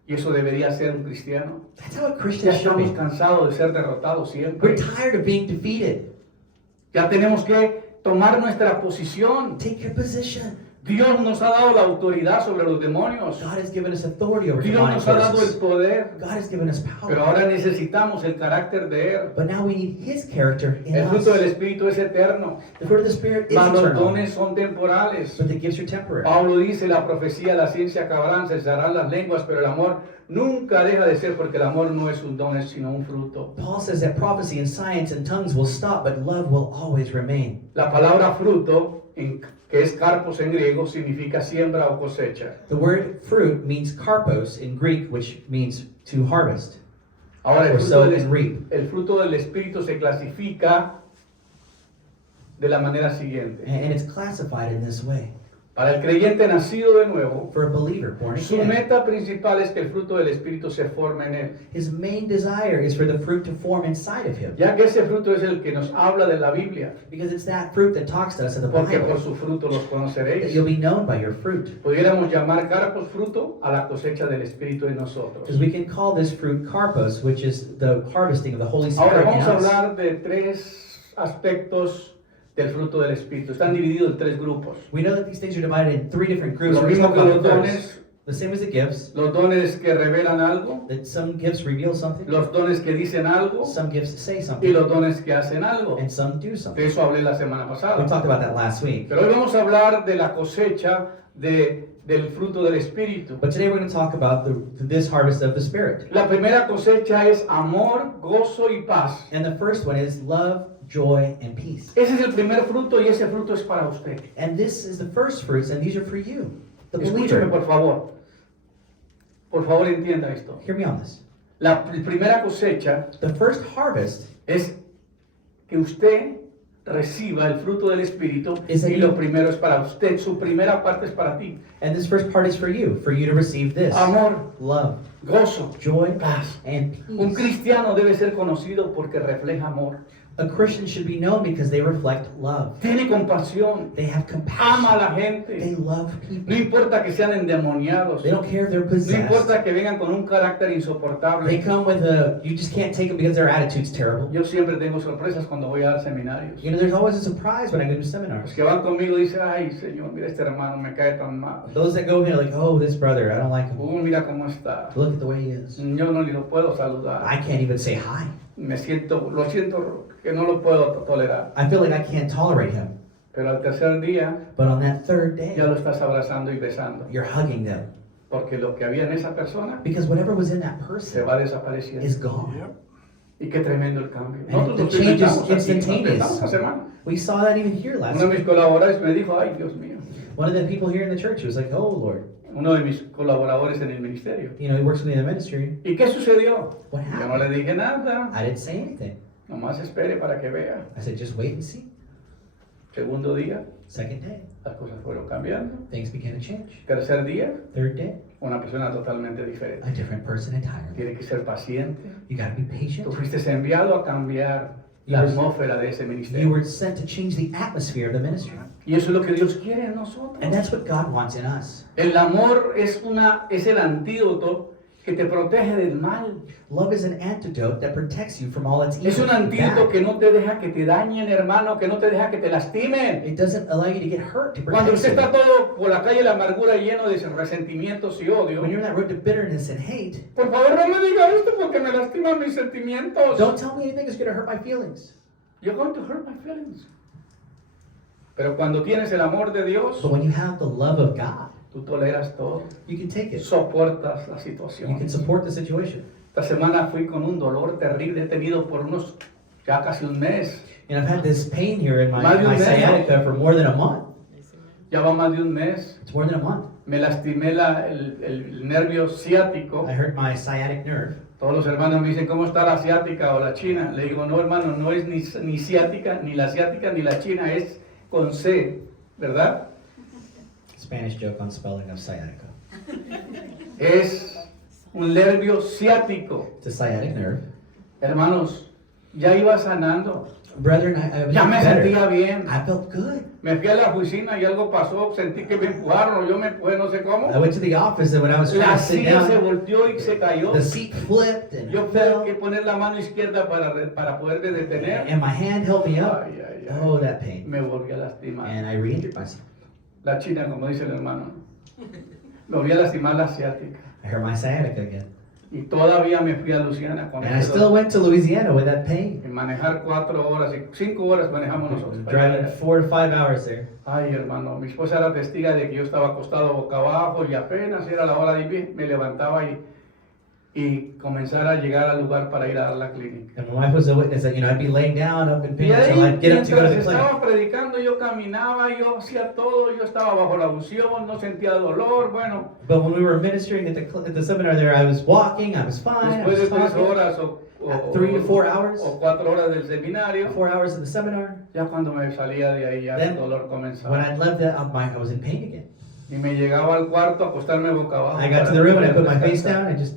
Y eso debería ser un cristiano. That's how a Ya Christian should estamos be. cansados de ser derrotados siempre. We're tired of being defeated. Ya tenemos que tomar nuestra posición. Take your position. Dios nos ha dado la autoridad sobre los demonios. God has given us authority over Dios demonic nos ha dado el forces. poder. God has given us Pero power. ahora necesitamos el carácter de Él. But now we need His character in El fruto del us. Espíritu es eterno. The fruit of the Spirit is Mas los eternal. dones son temporales. But the gifts are temporary. Pablo dice, la profecía, la ciencia acabarán, cesarán las lenguas, pero el amor nunca deja de ser, porque el amor no es un don, sino un fruto. Paul says that prophecy and science and tongues will stop, but love will always remain. La palabra fruto, que es carpos en griego, significa siembra o cosecha. The word fruit means karpos in Greek, which means to harvest. Ahora, Or sow and reap. el fruto del Espíritu se clasifica de la manera siguiente. And it's classified in this way. Para el creyente nacido de nuevo, For a believer born su again, meta principal es que el fruto del Espíritu se forme en él. his main desire is for the fruit to form inside of him. Ya que ese fruto es el que nos habla de la Biblia, Because it's that fruit that talks to us in the porque por Bible. su fruto los That conoceréis. you'll be known by your fruit. Pudiéramos llamar carpos fruto a la cosecha del Espíritu en nosotros. Because we can call this fruit karpos, which is the harvesting of the Holy Ahora Spirit in vamos a us. hablar de tres aspectos del fruto del Espíritu. Están divididos en tres grupos. We know that these things are divided in three different groups. Lo We're going mismo to que talk los about the dones, first. The same as the gifts. los dones que revelan algo, That some gifts reveal something, los dones que dicen algo some gifts say y something, los dones que hacen algo. and some do De something. eso hablé la semana We pasada. talked about that last week. Pero hoy vamos a hablar de la cosecha del fruto del Espíritu. But today we're going to talk about this harvest of the Spirit. La primera cosecha es amor, gozo y paz. And the first one is love, joy, and peace. Ese es el primer fruto y ese fruto es para usted. And this is the first fruits, and these are for you, the Escúcheme, believer. por favor. Por favor, entienda esto. Hear me on this. La primera cosecha The first harvest es que usted reciba el fruto del Espíritu Es y el- lo primero es para usted. Su primera parte es para ti. And this first part is for you to receive this. Amor, Love, gozo, joy, paz. and Un peace. cristiano debe ser conocido porque refleja amor. A Christian should be known because they reflect love. Tiene compasión. They have Ama a compassion. la They gente. love No people. importa que sean endemoniados. They don't care if they're No possessed. importa que vengan con un carácter They insoportable. come with you just can't take them because their attitude's terrible. Yo siempre tengo sorpresas cuando voy a dar seminarios. You know, there's always a surprise when I go to Los seminars. que van conmigo dicen, ay Señor, mira este hermano, me cae tan mal. Those that go in are like, oh, this brother, I don't like him. Mira cómo está. Look at the way he is. Yo no ni lo puedo saludar. I can't even say hi. Lo siento que no lo puedo tolerar. I feel like I can't tolerate him. Pero al tercer día But on that third ya day, lo estás abrazando y besando. you're hugging them. Porque lo que había en esa persona Because whatever was in that se person va desapareciendo. is gone. Yep. Y qué tremendo el cambio. And Nosotros the lo change is experimentamos aquí, lo instantaneous. experimentamos esta semana. We saw that even here last Uno de week. mis colaboradores me dijo, ay Dios mío. One of the people here in the church was like, oh, Lord. Uno de mis colaboradores en el ministerio. You know, he works with me in the ministry. ¿Y qué sucedió? What Yo no le happened? dije nada. I didn't say anything. Nomás espere para que vea. I said, just wait and see. Segundo día, Second day, las cosas fueron cambiando. things began to change. Tercer día, Third day, una persona totalmente diferente. a different person entirely. Tiene que ser paciente. You got to be patient. Tú fuiste enviado a cambiar la Yes. atmósfera de ese You ministerio. were sent to change the atmosphere of the ministry. Y eso es lo que Dios quiere en nosotros. And that's what God wants in us. El amor es el antídoto que te protege del mal. Love is an antidote that protects you from all its Es evil. un and antídoto bad. que no te deja que te dañen, hermano, que no te deja que te lastimen. It doesn't allow you to get hurt, to Cuando protect usted you. está todo por la calle de la amargura lleno de resentimientos y odio, When you're on that road to bitterness and hate, por favor no me diga esto porque me lastiman mis sentimientos. don't tell me anything that's going to hurt my feelings. You're going to hurt my feelings. Pero cuando tienes el amor de Dios, But when you have the love of God, tú toleras todo, you can take it. soportas la You can situación. support the situation. Esta semana fui con un dolor terrible, he tenido por ya casi un mes. And I've had this pain here in Más de un my mes, sciatica for more than a month. Ya va más de un mes. It's more than a month. Me lastimé el nervio ciático. I hurt my sciatic nerve. Todos los hermanos me dicen, ¿cómo está la asiática o la china? Le digo, no hermano, no es ni ciática, ni la asiática, ni la china, es con C, ¿verdad? Spanish joke on spelling of sciatica. Es un nervio ciático. It's a sciatic nerve. Hermanos, ya iba sanando. Brethren, I was Ya me better. sentía bien. I felt good. Me fui a la oficina y algo pasó. Sentí que me empujaron. Yo me empujé, no sé cómo. I went to the office and when I was trying La to sit silla se down, volteó y se cayó. the seat flipped and Yo fell. tuve que poner la mano izquierda para poderme detener. And my hand held me up. Ay, ay, ay. Oh, that pain. Me volví a lastimar. And I re-injured myself. La china, como dice el hermano. Me volví a lastimar la asiática. I hurt my sciatica again. Y todavía me fui a Luisiana con And I ese still dolor. went to Louisiana with that pain. En manejar 4 horas, 5 horas manejamos nosotros. Driving 4 to 5 hours there. Ay, hermano, mi esposa era testiga de que yo estaba acostado boca abajo y apenas era la hora de ir, me levantaba y comenzar a llegar al lugar para ir a dar la clínica. And my wife was a witness that, I'd be laying down up in Y pain ahí, until I'd get up to go to mientras the clinic. estaba predicando, yo caminaba, yo hacía todo, yo estaba bajo la unción, no sentía dolor. Bueno, But when we were ministering at the seminar there, I was walking, I was fine, I después de was 3 talking. horas 3 to 4 hours. o 4 horas del seminario, 4 hours of the seminar. ya cuando me salía de ahí, ya Then, el dolor When comenzaba. I'd left that, I was in pain again. Y me llegaba al cuarto a acostarme boca abajo. I got to the room and I put my para face descansar. down and just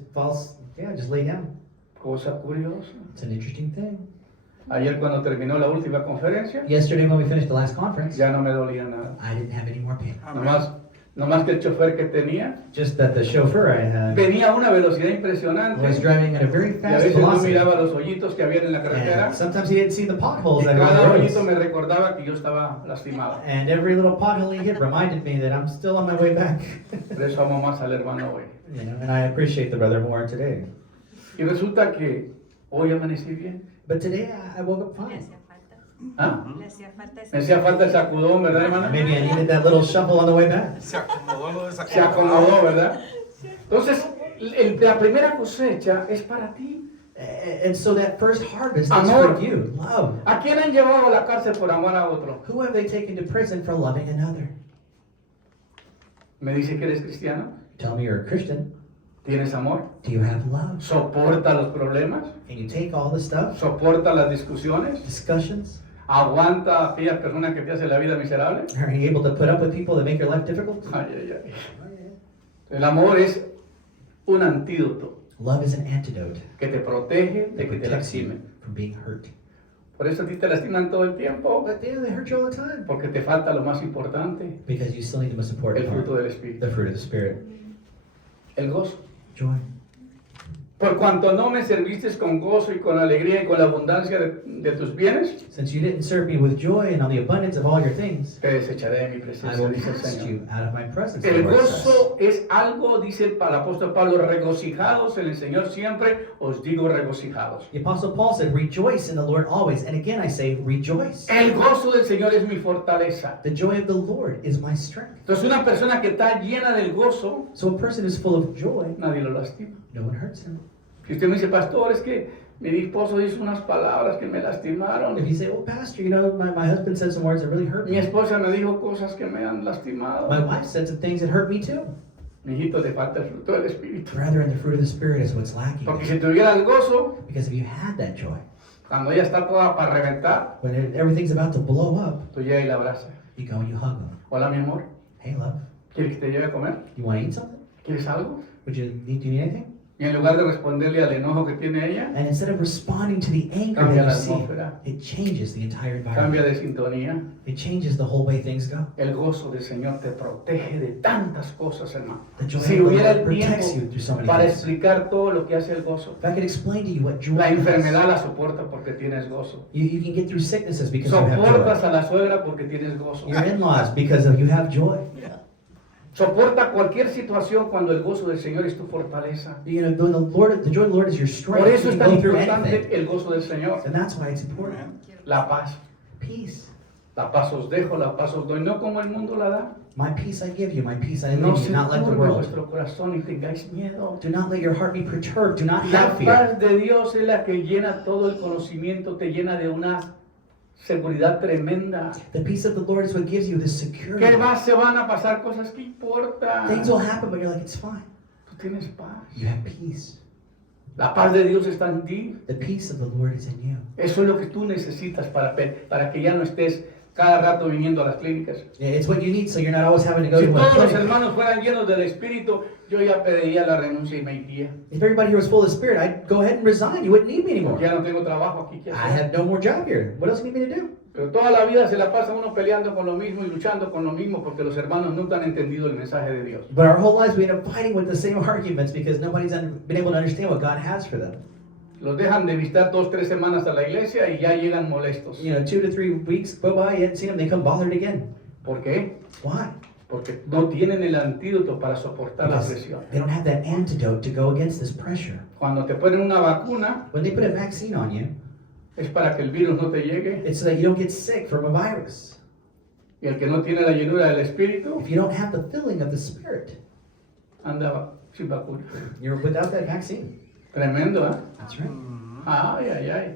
just lay down. Cosa curiosa. It's an interesting thing. Ayer cuando terminó la última conferencia, Yesterday when we finished the last conference, ya no me dolía nada. I didn't have any more pain. Nomás que el chofer que tenía Just that the chauffeur I had venía a una velocidad impresionante. was driving at a very Y a fast veces no velocity. miraba los hoyitos que había en la carretera. And sometimes he didn't see the potholes Y that were on cada the hoyito roads. me recordaba que yo estaba lastimado. And every little pothole he hit reminded me that I'm still on my way back. Por eso amo más al hermano hoy. And I appreciate the brother more today. Y resulta que hoy amanecí bien. But today I woke up Le fine. hacía falta. ¿Ah? Le hacía falta Me ese. hacía falta el sacudón, ¿verdad, hermana? Maybe I needed that little shuffle on the way back. Se acomodó lo de esa Se acomodó, ¿verdad? Entonces, la primera cosecha es para ti. And so that first harvest is Amor. for you. Love. ¿A quién han llevado a la cárcel por amar a otro? Who have they taken to prison for loving another? Me dice que eres cristiano. Tell me you're a Christian. ¿Tienes amor? Do you have love? ¿Soporta los problemas? Can you take all the stuff, ¿Soporta las discusiones? discussions? ¿Aguanta a aquella persona que te hace la vida miserable? Are you able to put up with people that make your life difficult? Ay, ay, ay. El amor es un antídoto Love is an antidote que te protege de that que te protects you lastimen. from being hurt. Por eso a ti te lastiman todo el tiempo, But they hurt you all the time. porque te falta lo más importante, Because you still need the most important el fruto part, del Espíritu, the fruit of the Spirit. el gozo. Joy. Por cuanto no me serviste con gozo y con alegría y con la abundancia de tus bienes, Since you didn't serve me with joy and on the abundance of all your things, te desecharé de mi I presencia, will dice el cast Señor. you out of my presence. the El Lord says. gozo es algo, dice el apóstol Pablo, regocijados en el Señor siempre, os digo regocijados. The Apostle Paul said, rejoice in the Lord always. And again I say, rejoice. El gozo del Señor es mi fortaleza. The joy of the Lord is my strength. Entonces una persona que está llena del gozo, So a person who's full of joy, nadie lo lastima. no one hurts him. Si usted me dice, pastor, es que mi esposo dijo unas palabras que me lastimaron, If you say, oh, pastor, my husband said some words that really hurt mi me. esposa me dijo cosas que me han lastimado, My wife said some things that hurt me too. mi hijito, te falta el fruto del Espíritu. Brethren, the fruit of the Spirit is what's lacking. Porque si tuviera el gozo, Because if you had that joy, cuando ella está toda para reventar, when everything's about to blow up, tú llegas y la abrazas. you go and you hug them. Hola, mi amor, Hey, love, ¿quieres que te lleve a comer? you want to eat something? ¿Quieres algo? Do you need anything? Y en lugar de responderle al enojo que tiene ella, And instead of responding to the anger cambia that la you see, atmósfera, it changes the entire cambia environment. de sintonía. It changes the whole way things go. El gozo del Señor te protege de tantas cosas, hermano. The joy Si of the hubiera Lord el protects you tiempo through so many para things. explicar todo lo que hace el gozo, If I could explain to you what joy la is, enfermedad la soporta porque tienes gozo. you can get through sicknesses because you have Soportas joy. a la suegra porque tienes gozo. Your in-laws because of you have joy. Soporta cualquier situación cuando el gozo del Señor es tu fortaleza. You know, when the joy of the Lord is your Por strength, eso you es can tan go through importante anything. el gozo del Señor. And that's why it's important. La paz. Peace. La paz os dejo, la paz os doy, no como el mundo la da. My peace I give you, my peace I No leave you. se Not let the turbe world. vuestro corazón y tengáis miedo. Do not let your heart be perturbed. Do not La have fear. paz de Dios es la que llena todo el conocimiento, te llena de una seguridad tremenda. The peace of the Lord is what gives you this security. ¿Qué más se van a pasar cosas? ¿Qué importa? Things will happen, but you're like, it's fine. Tú tienes paz. You have peace. La paz de Dios está en ti. The peace of the Lord is in you. Eso es lo que tú necesitas para que ya no estés cada rato viniendo a las clínicas. It's what you need, so you're not always having to go Si to a todos los clinic. hermanos fueran llenos del Espíritu, yo ya pediría la renuncia y me iría. If everybody here was full of the Spirit, I'd go ahead and resign. You wouldn't need me anymore. Porque ya no tengo trabajo aquí que I hacer. have no more job here. What else do you need me to do? Pero toda la vida se la pasa uno peleando con lo mismo y luchando con lo mismo porque los hermanos nunca han entendido el mensaje de Dios. But our whole lives we end up fighting with the same arguments because nobody's been able to understand what God has for them. Los dejan de visitar 2, 3 semanas a la iglesia y ya llegan molestos. You know, 2 to 3 weeks go by, you haven't seen them, they come bothered again. ¿Por qué? Why? Porque no tienen el antídoto para soportar la Because presión. they don't have that antidote to go against this pressure. Cuando te ponen una vacuna, When they put a vaccine on you, es para que el virus no te llegue. it's so that you don't get sick from a virus. Y el que no tiene la llenura del Espíritu, If you don't have the filling of the Spirit, anda sin vacuna. you're without that vaccine. Tremendo, ¿eh? That's right. Ay, ay, ay.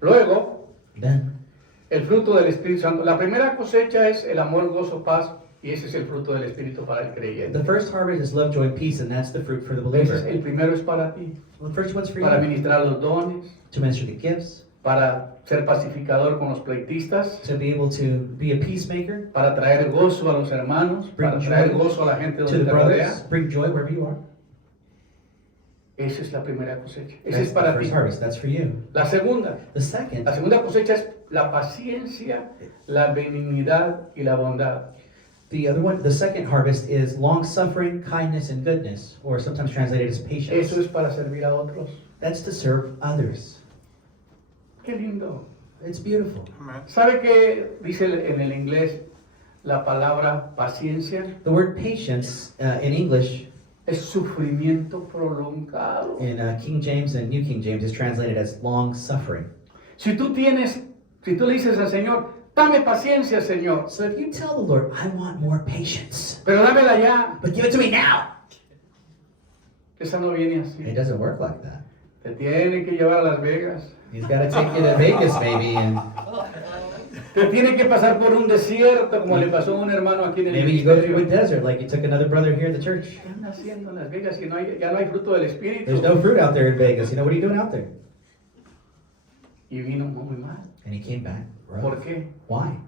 Luego, Then, el fruto del Espíritu Santo. La primera cosecha es el amor, gozo, paz. Y ese es el fruto del Espíritu para el creyente. the first harvest is love, joy, and peace, and that's the fruit for the Ese es, believer. el primero es para ti. Well, the first one's for Para you, ministrar los dones, to minister the gifts, para ser pacificador con los pleitistas, to be able to be a peacemaker, para traer gozo a los hermanos, para Bring traer joy gozo a la gente to donde the te brothers, rodea. bring joy wherever you are. Esa es la primera cosecha. Esa That's es the para first ti. harvest, that's for you. La segunda The second, cosecha es la paciencia, la benignidad y la bondad. the second harvest is long suffering, kindness, and goodness, or sometimes translated as patience. Eso es para servir a otros. That's to serve others. Qué lindo. It's beautiful. Amén. ¿Sabe qué dice en el inglés la palabra paciencia? The word patience in English, Es sufrimiento prolongado. in King James and New King James, is translated as long suffering. Si tú le dices al Señor, dame paciencia, Señor, So if you tell the Lord, I want more patience, pero dámela ya, but give it to me now, esa no viene it así. doesn't work like that. Te tiene que llevar a Las Vegas. He's got to take you to Vegas, maybe, and Te tiene que pasar por un desierto, como le pasó a un hermano aquí en el maybe you go through a ministerio. desert like you took another brother here at the church. ¿Qué anda haciendo en Las Vegas si ya no hay fruto del Espíritu? There's no fruit out there in Vegas. You know, what are you doing out there? Y vino muy mal. And he came back. ¿Por qué? Why?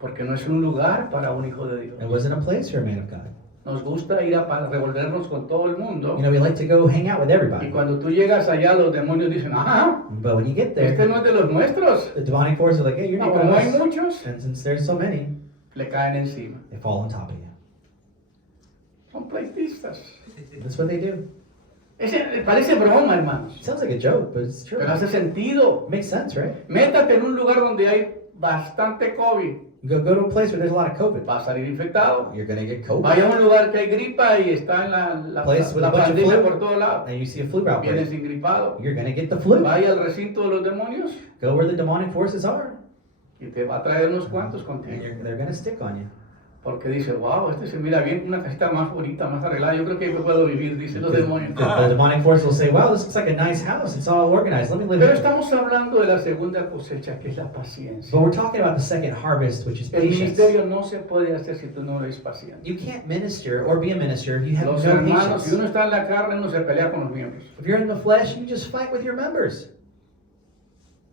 Porque no es un lugar para un hijo de Dios. It wasn't a place for a man of God. Nos gusta ir para revolvernos con todo el mundo. You know, we like to go hang out with Y everybody. cuando tú llegas allá, los demonios dicen, ajá, But when you get este there, no es de los nuestros. the demonic forces are like, hey, Y you're not one como of hay us. muchos, And since there's so many, le caen encima. they fall on top of you. Son pleitistas. That's what they do. Parece broma, hermanos, It sounds like a joke, but it's true. pero hace sentido. It makes sense, right? Métate en un lugar donde hay bastante COVID. Go to a place where there's a lot of COVID. Va a salir infectado. You're going to get COVID. Vaya a un lugar que hay gripa y está en la Place with a bunch of pandemia flu. por todos lados. And you see a flu Vienes outbreak. engripado. You're going to get the flu. Vaya al recinto de los demonios Go where the demonic forces are. y te va a traer unos cuantos And contigo. they're going to stick on you. Porque dice, wow, este se mira bien, una casita más bonita, más arreglada. Yo creo que yo puedo vivir, dicen los demonios. The demonic force will say, wow, this looks like a nice house. It's all organized. Let me live Pero here. estamos hablando de la segunda cosecha, que es la paciencia. But we're talking about the second harvest, which is El patience. ministerio no se puede hacer si tú no eres paciente. You can't minister or be a minister if you have Los no hermanos, si patience. uno está en la carne, uno se pelea con los miembros. If you're in the flesh, you just fight with your members.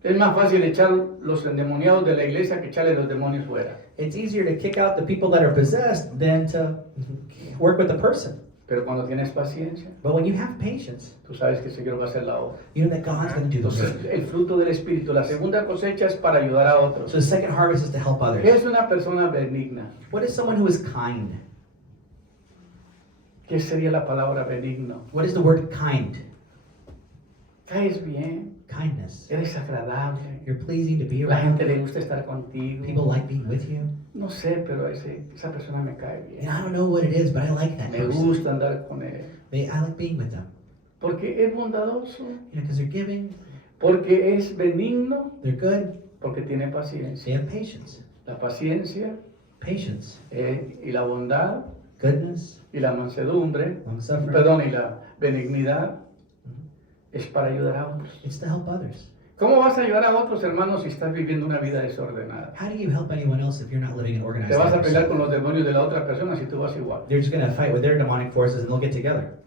Es más fácil echar los endemoniados de la iglesia que echarle los demonios fuera. It's easier to kick out the people that are possessed than to work with the person. Pero cuando tienes paciencia, But when you have patience, tú sabes que el Señor va a hacer la obra. you know that God's going to do the Entonces, work. el fruto del Espíritu, la segunda cosecha es para ayudar a otros. So the second harvest is to help ¿Qué others. es una persona benigna? What is someone who is kind? ¿Qué sería la palabra benigno? What is the word kind? Caes bien, Kindness. eres agradable, You're pleasing to be la around. gente le gusta estar contigo. People like being with you. No sé, pero esa persona me cae And bien. I don't know what it is, but I like that Me person. gusta andar con él. I like being with them. Porque es bondadoso, You know, because they're giving, porque es benigno, they're good, porque tiene paciencia. they have patience. La paciencia Patience, y la bondad goodness, y la mansedumbre, long suffering. perdón, y la benignidad es para ayudar a otros. It's to help others. ¿Cómo vas a ayudar a otros hermanos si estás viviendo una vida desordenada? How do you help anyone else if you're not living an organized Te vas a life? pelear con los demonios de la otra persona si tú vas igual. They're just going to fight with their demonic forces and they'll get together.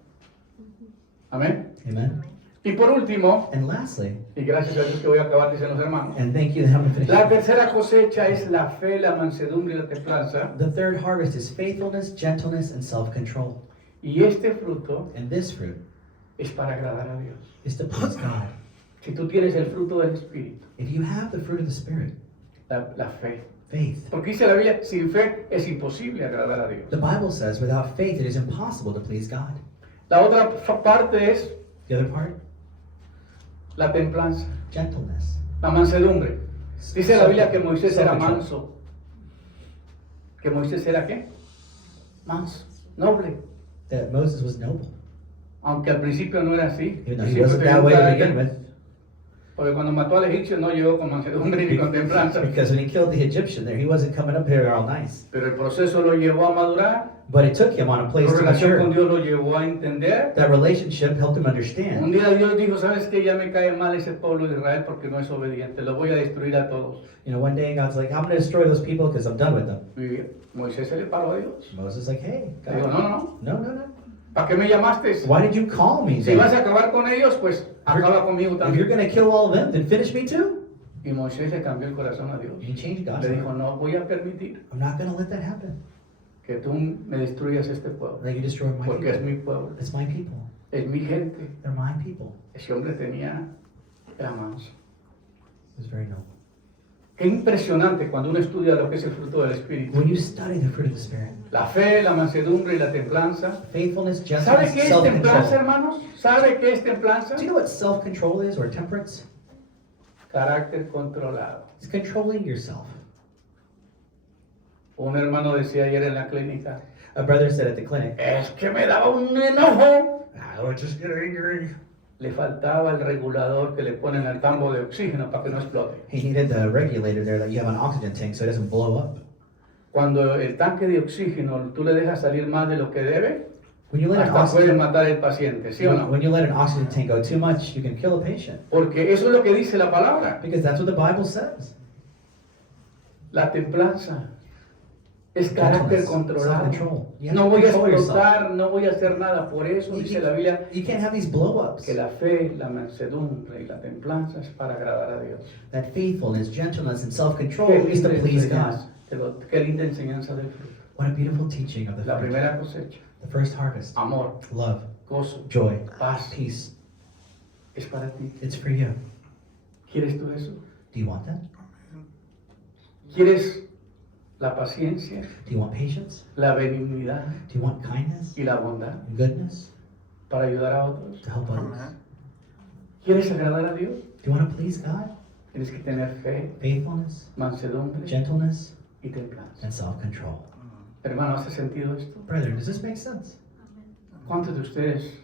Amén. Amen. Y por último, And lastly, y gracias a Dios que voy a acabar, dicen los hermanos, and thank you that I'm finished. la tercera cosecha es la fe, la mansedumbre y la templanza. The third harvest is faithfulness, gentleness, and self-control. Y este fruto And this fruit es para agradar a Dios. is to please God. Si tú tienes el fruto del Espíritu, If you have the fruit of the Spirit, la fe. faith. Porque dice la Biblia, sin fe es imposible agradar a Dios. The Bible says without faith it is impossible to please God. La otra parte es The other part, la templanza, gentleness. la mansedumbre. Dice la Biblia que Moisés era manso. ¿Que Moisés era qué? Manso, noble. That Moses was noble. Aunque al principio no era así. Even though Al he principio wasn't tenía that un way to carácter, begin with. Porque cuando mató al egipcio no llegó con mansedumbre ni con templanza. Because when he killed the Egyptian there, he wasn't coming up here all nice. Pero el proceso lo llevó a madurar. But it took him on a place Su to relación con mature. Dios lo llevó a entender. That relationship helped him Un understand. día Dios dijo, ¿sabes qué? Ya me cae mal ese pueblo de Israel porque no es obediente. Lo voy a destruir a todos. You know, one day God's like, I'm going to destroy those people because I'm done with them. Y Moisés se le paró a Dios. Moses is like, hey, Le dijo, God, no. no. ¿Para qué me llamaste? Why did you call me Si then? vas a acabar con ellos, pues acaba conmigo If you're también. going to kill all of them, then finish me too. Y Moisés le cambió el corazón a Dios. And he changed God's Le dijo, heart. no voy a permitir I'm not going to let that happen. que tú me destruyas este pueblo. That you destroy my Porque es people. mi pueblo, It's my people. es mi gente. They're my people. Ese hombre era manso. It was very noble. Qué impresionante cuando uno estudia lo que es el fruto del Espíritu. When you study the fruit of the Spirit, La fe, la mansedumbre y la templanza. faithfulness, ¿Sabe gentleness, qué es templanza, self-control. hermanos? ¿Sabe qué es templanza? Do you know what self-control is or temperance? Carácter controlado. It's controlling yourself. Un hermano decía ayer en la clínica, A brother said at the clinic, es que me daba un enojo. I would just get angry. Le faltaba el regulador que le ponen al tambo de oxígeno para que no explote. He needed the regulator there that you have an oxygen tank so it doesn't blow up. Cuando el tanque de oxígeno tú le dejas salir más de lo que debe, When you let an hasta puedes oxygen, matar al paciente, ¿sí o no? when you let an oxygen tank go too much, you can kill a patient. Porque eso es lo que dice la palabra. Because that's what the Bible says. La templanza es carácter Gentleness, controlado. self-control. You have No to voy a control yourself. explotar, no voy a hacer nada. Por eso dice la Biblia You can't have these blow-ups. que la fe, la mansedumbre y la templanza es para agradar a Dios. That faithfulness, gentleness, and self-control Qué is to linda please God. enseñanza, qué linda enseñanza del fruto. What a beautiful teaching of the La fruit. primera cosecha, The first harvest. amor, Love, gozo, joy, paz, peace. es para ti. It's for you. ¿Quieres tú eso? Do you want that? ¿Quieres la paciencia, Do you want patience? la benignidad Do you want kindness? y la bondad Goodness? para ayudar a otros? To help others? Amén. ¿Quieres agradar a Dios? Do you want to please God? Tienes que tener fe, Faithfulness, mansedumbre gentleness, y templanza. and self-control. Hermano, ¿hace sentido esto? Brethren, does this make sense? ¿Cuántos de ustedes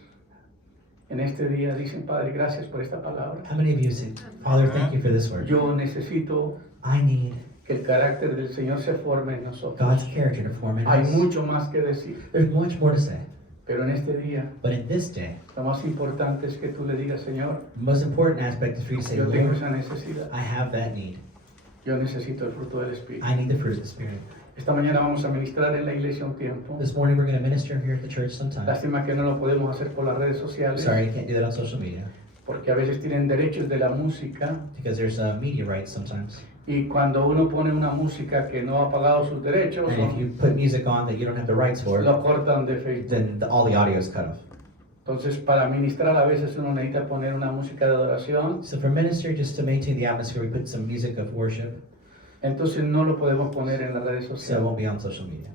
en este día dicen, Padre, gracias por esta palabra? How many of you say, Father, thank you for this word. Yo necesito I need que el carácter del Señor se forme en nosotros. God's character to form in Hay us. mucho más que decir, There's much more to say. pero en este día But in this day, lo más importante es que tú le digas, Señor, the most important aspect is for you to say, yo tengo Lord, esa necesidad. I have that need. Yo necesito el fruto del Espíritu. I need the fruit of the Spirit. Esta mañana vamos a ministrar en la iglesia un tiempo. This morning we're going to minister here at the church sometime. Lástima que no lo podemos hacer por las redes sociales, Sorry, I can't do that on social media porque a veces tienen derechos de la música because there's media rights sometimes. y cuando uno pone una música que no ha pagado sus derechos, And if you put music on that you don't have the rights for, lo cortan de Facebook. then all the audio is cut off. Entonces, para ministrar a veces uno necesita poner una música de adoración, So for minister, just to maintain the atmosphere, we put some music of worship, entonces no lo podemos poner en las redes so it sociales. won't be on social media.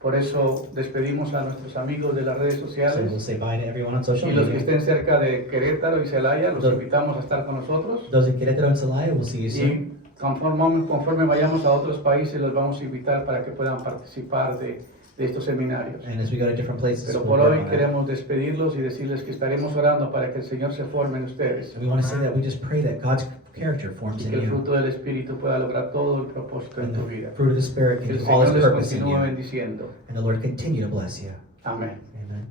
Por eso despedimos a nuestros amigos de las redes So we'll sociales say bye to everyone on social y los que media. estén cerca de Querétaro y Celaya, los invitamos a estar con nosotros. Those in Querétaro and Celaya, we'll see you soon. Y conforme vayamos a otros países, los vamos a invitar para que puedan participar de estos seminarios. And as we go to different places, Pero we'll por work hoy on that. queremos despedirlos y decirles que estaremos orando para que el Señor se forme en ustedes We want to say that we just pray that God's character forms y in que el you, fruto del Espíritu pueda lograr todo el propósito en and tu the vida. fruit of the Spirit Que can el do all Señor His les purpose in continúe you, bendiciendo. and the Lord continue to bless you. Amén.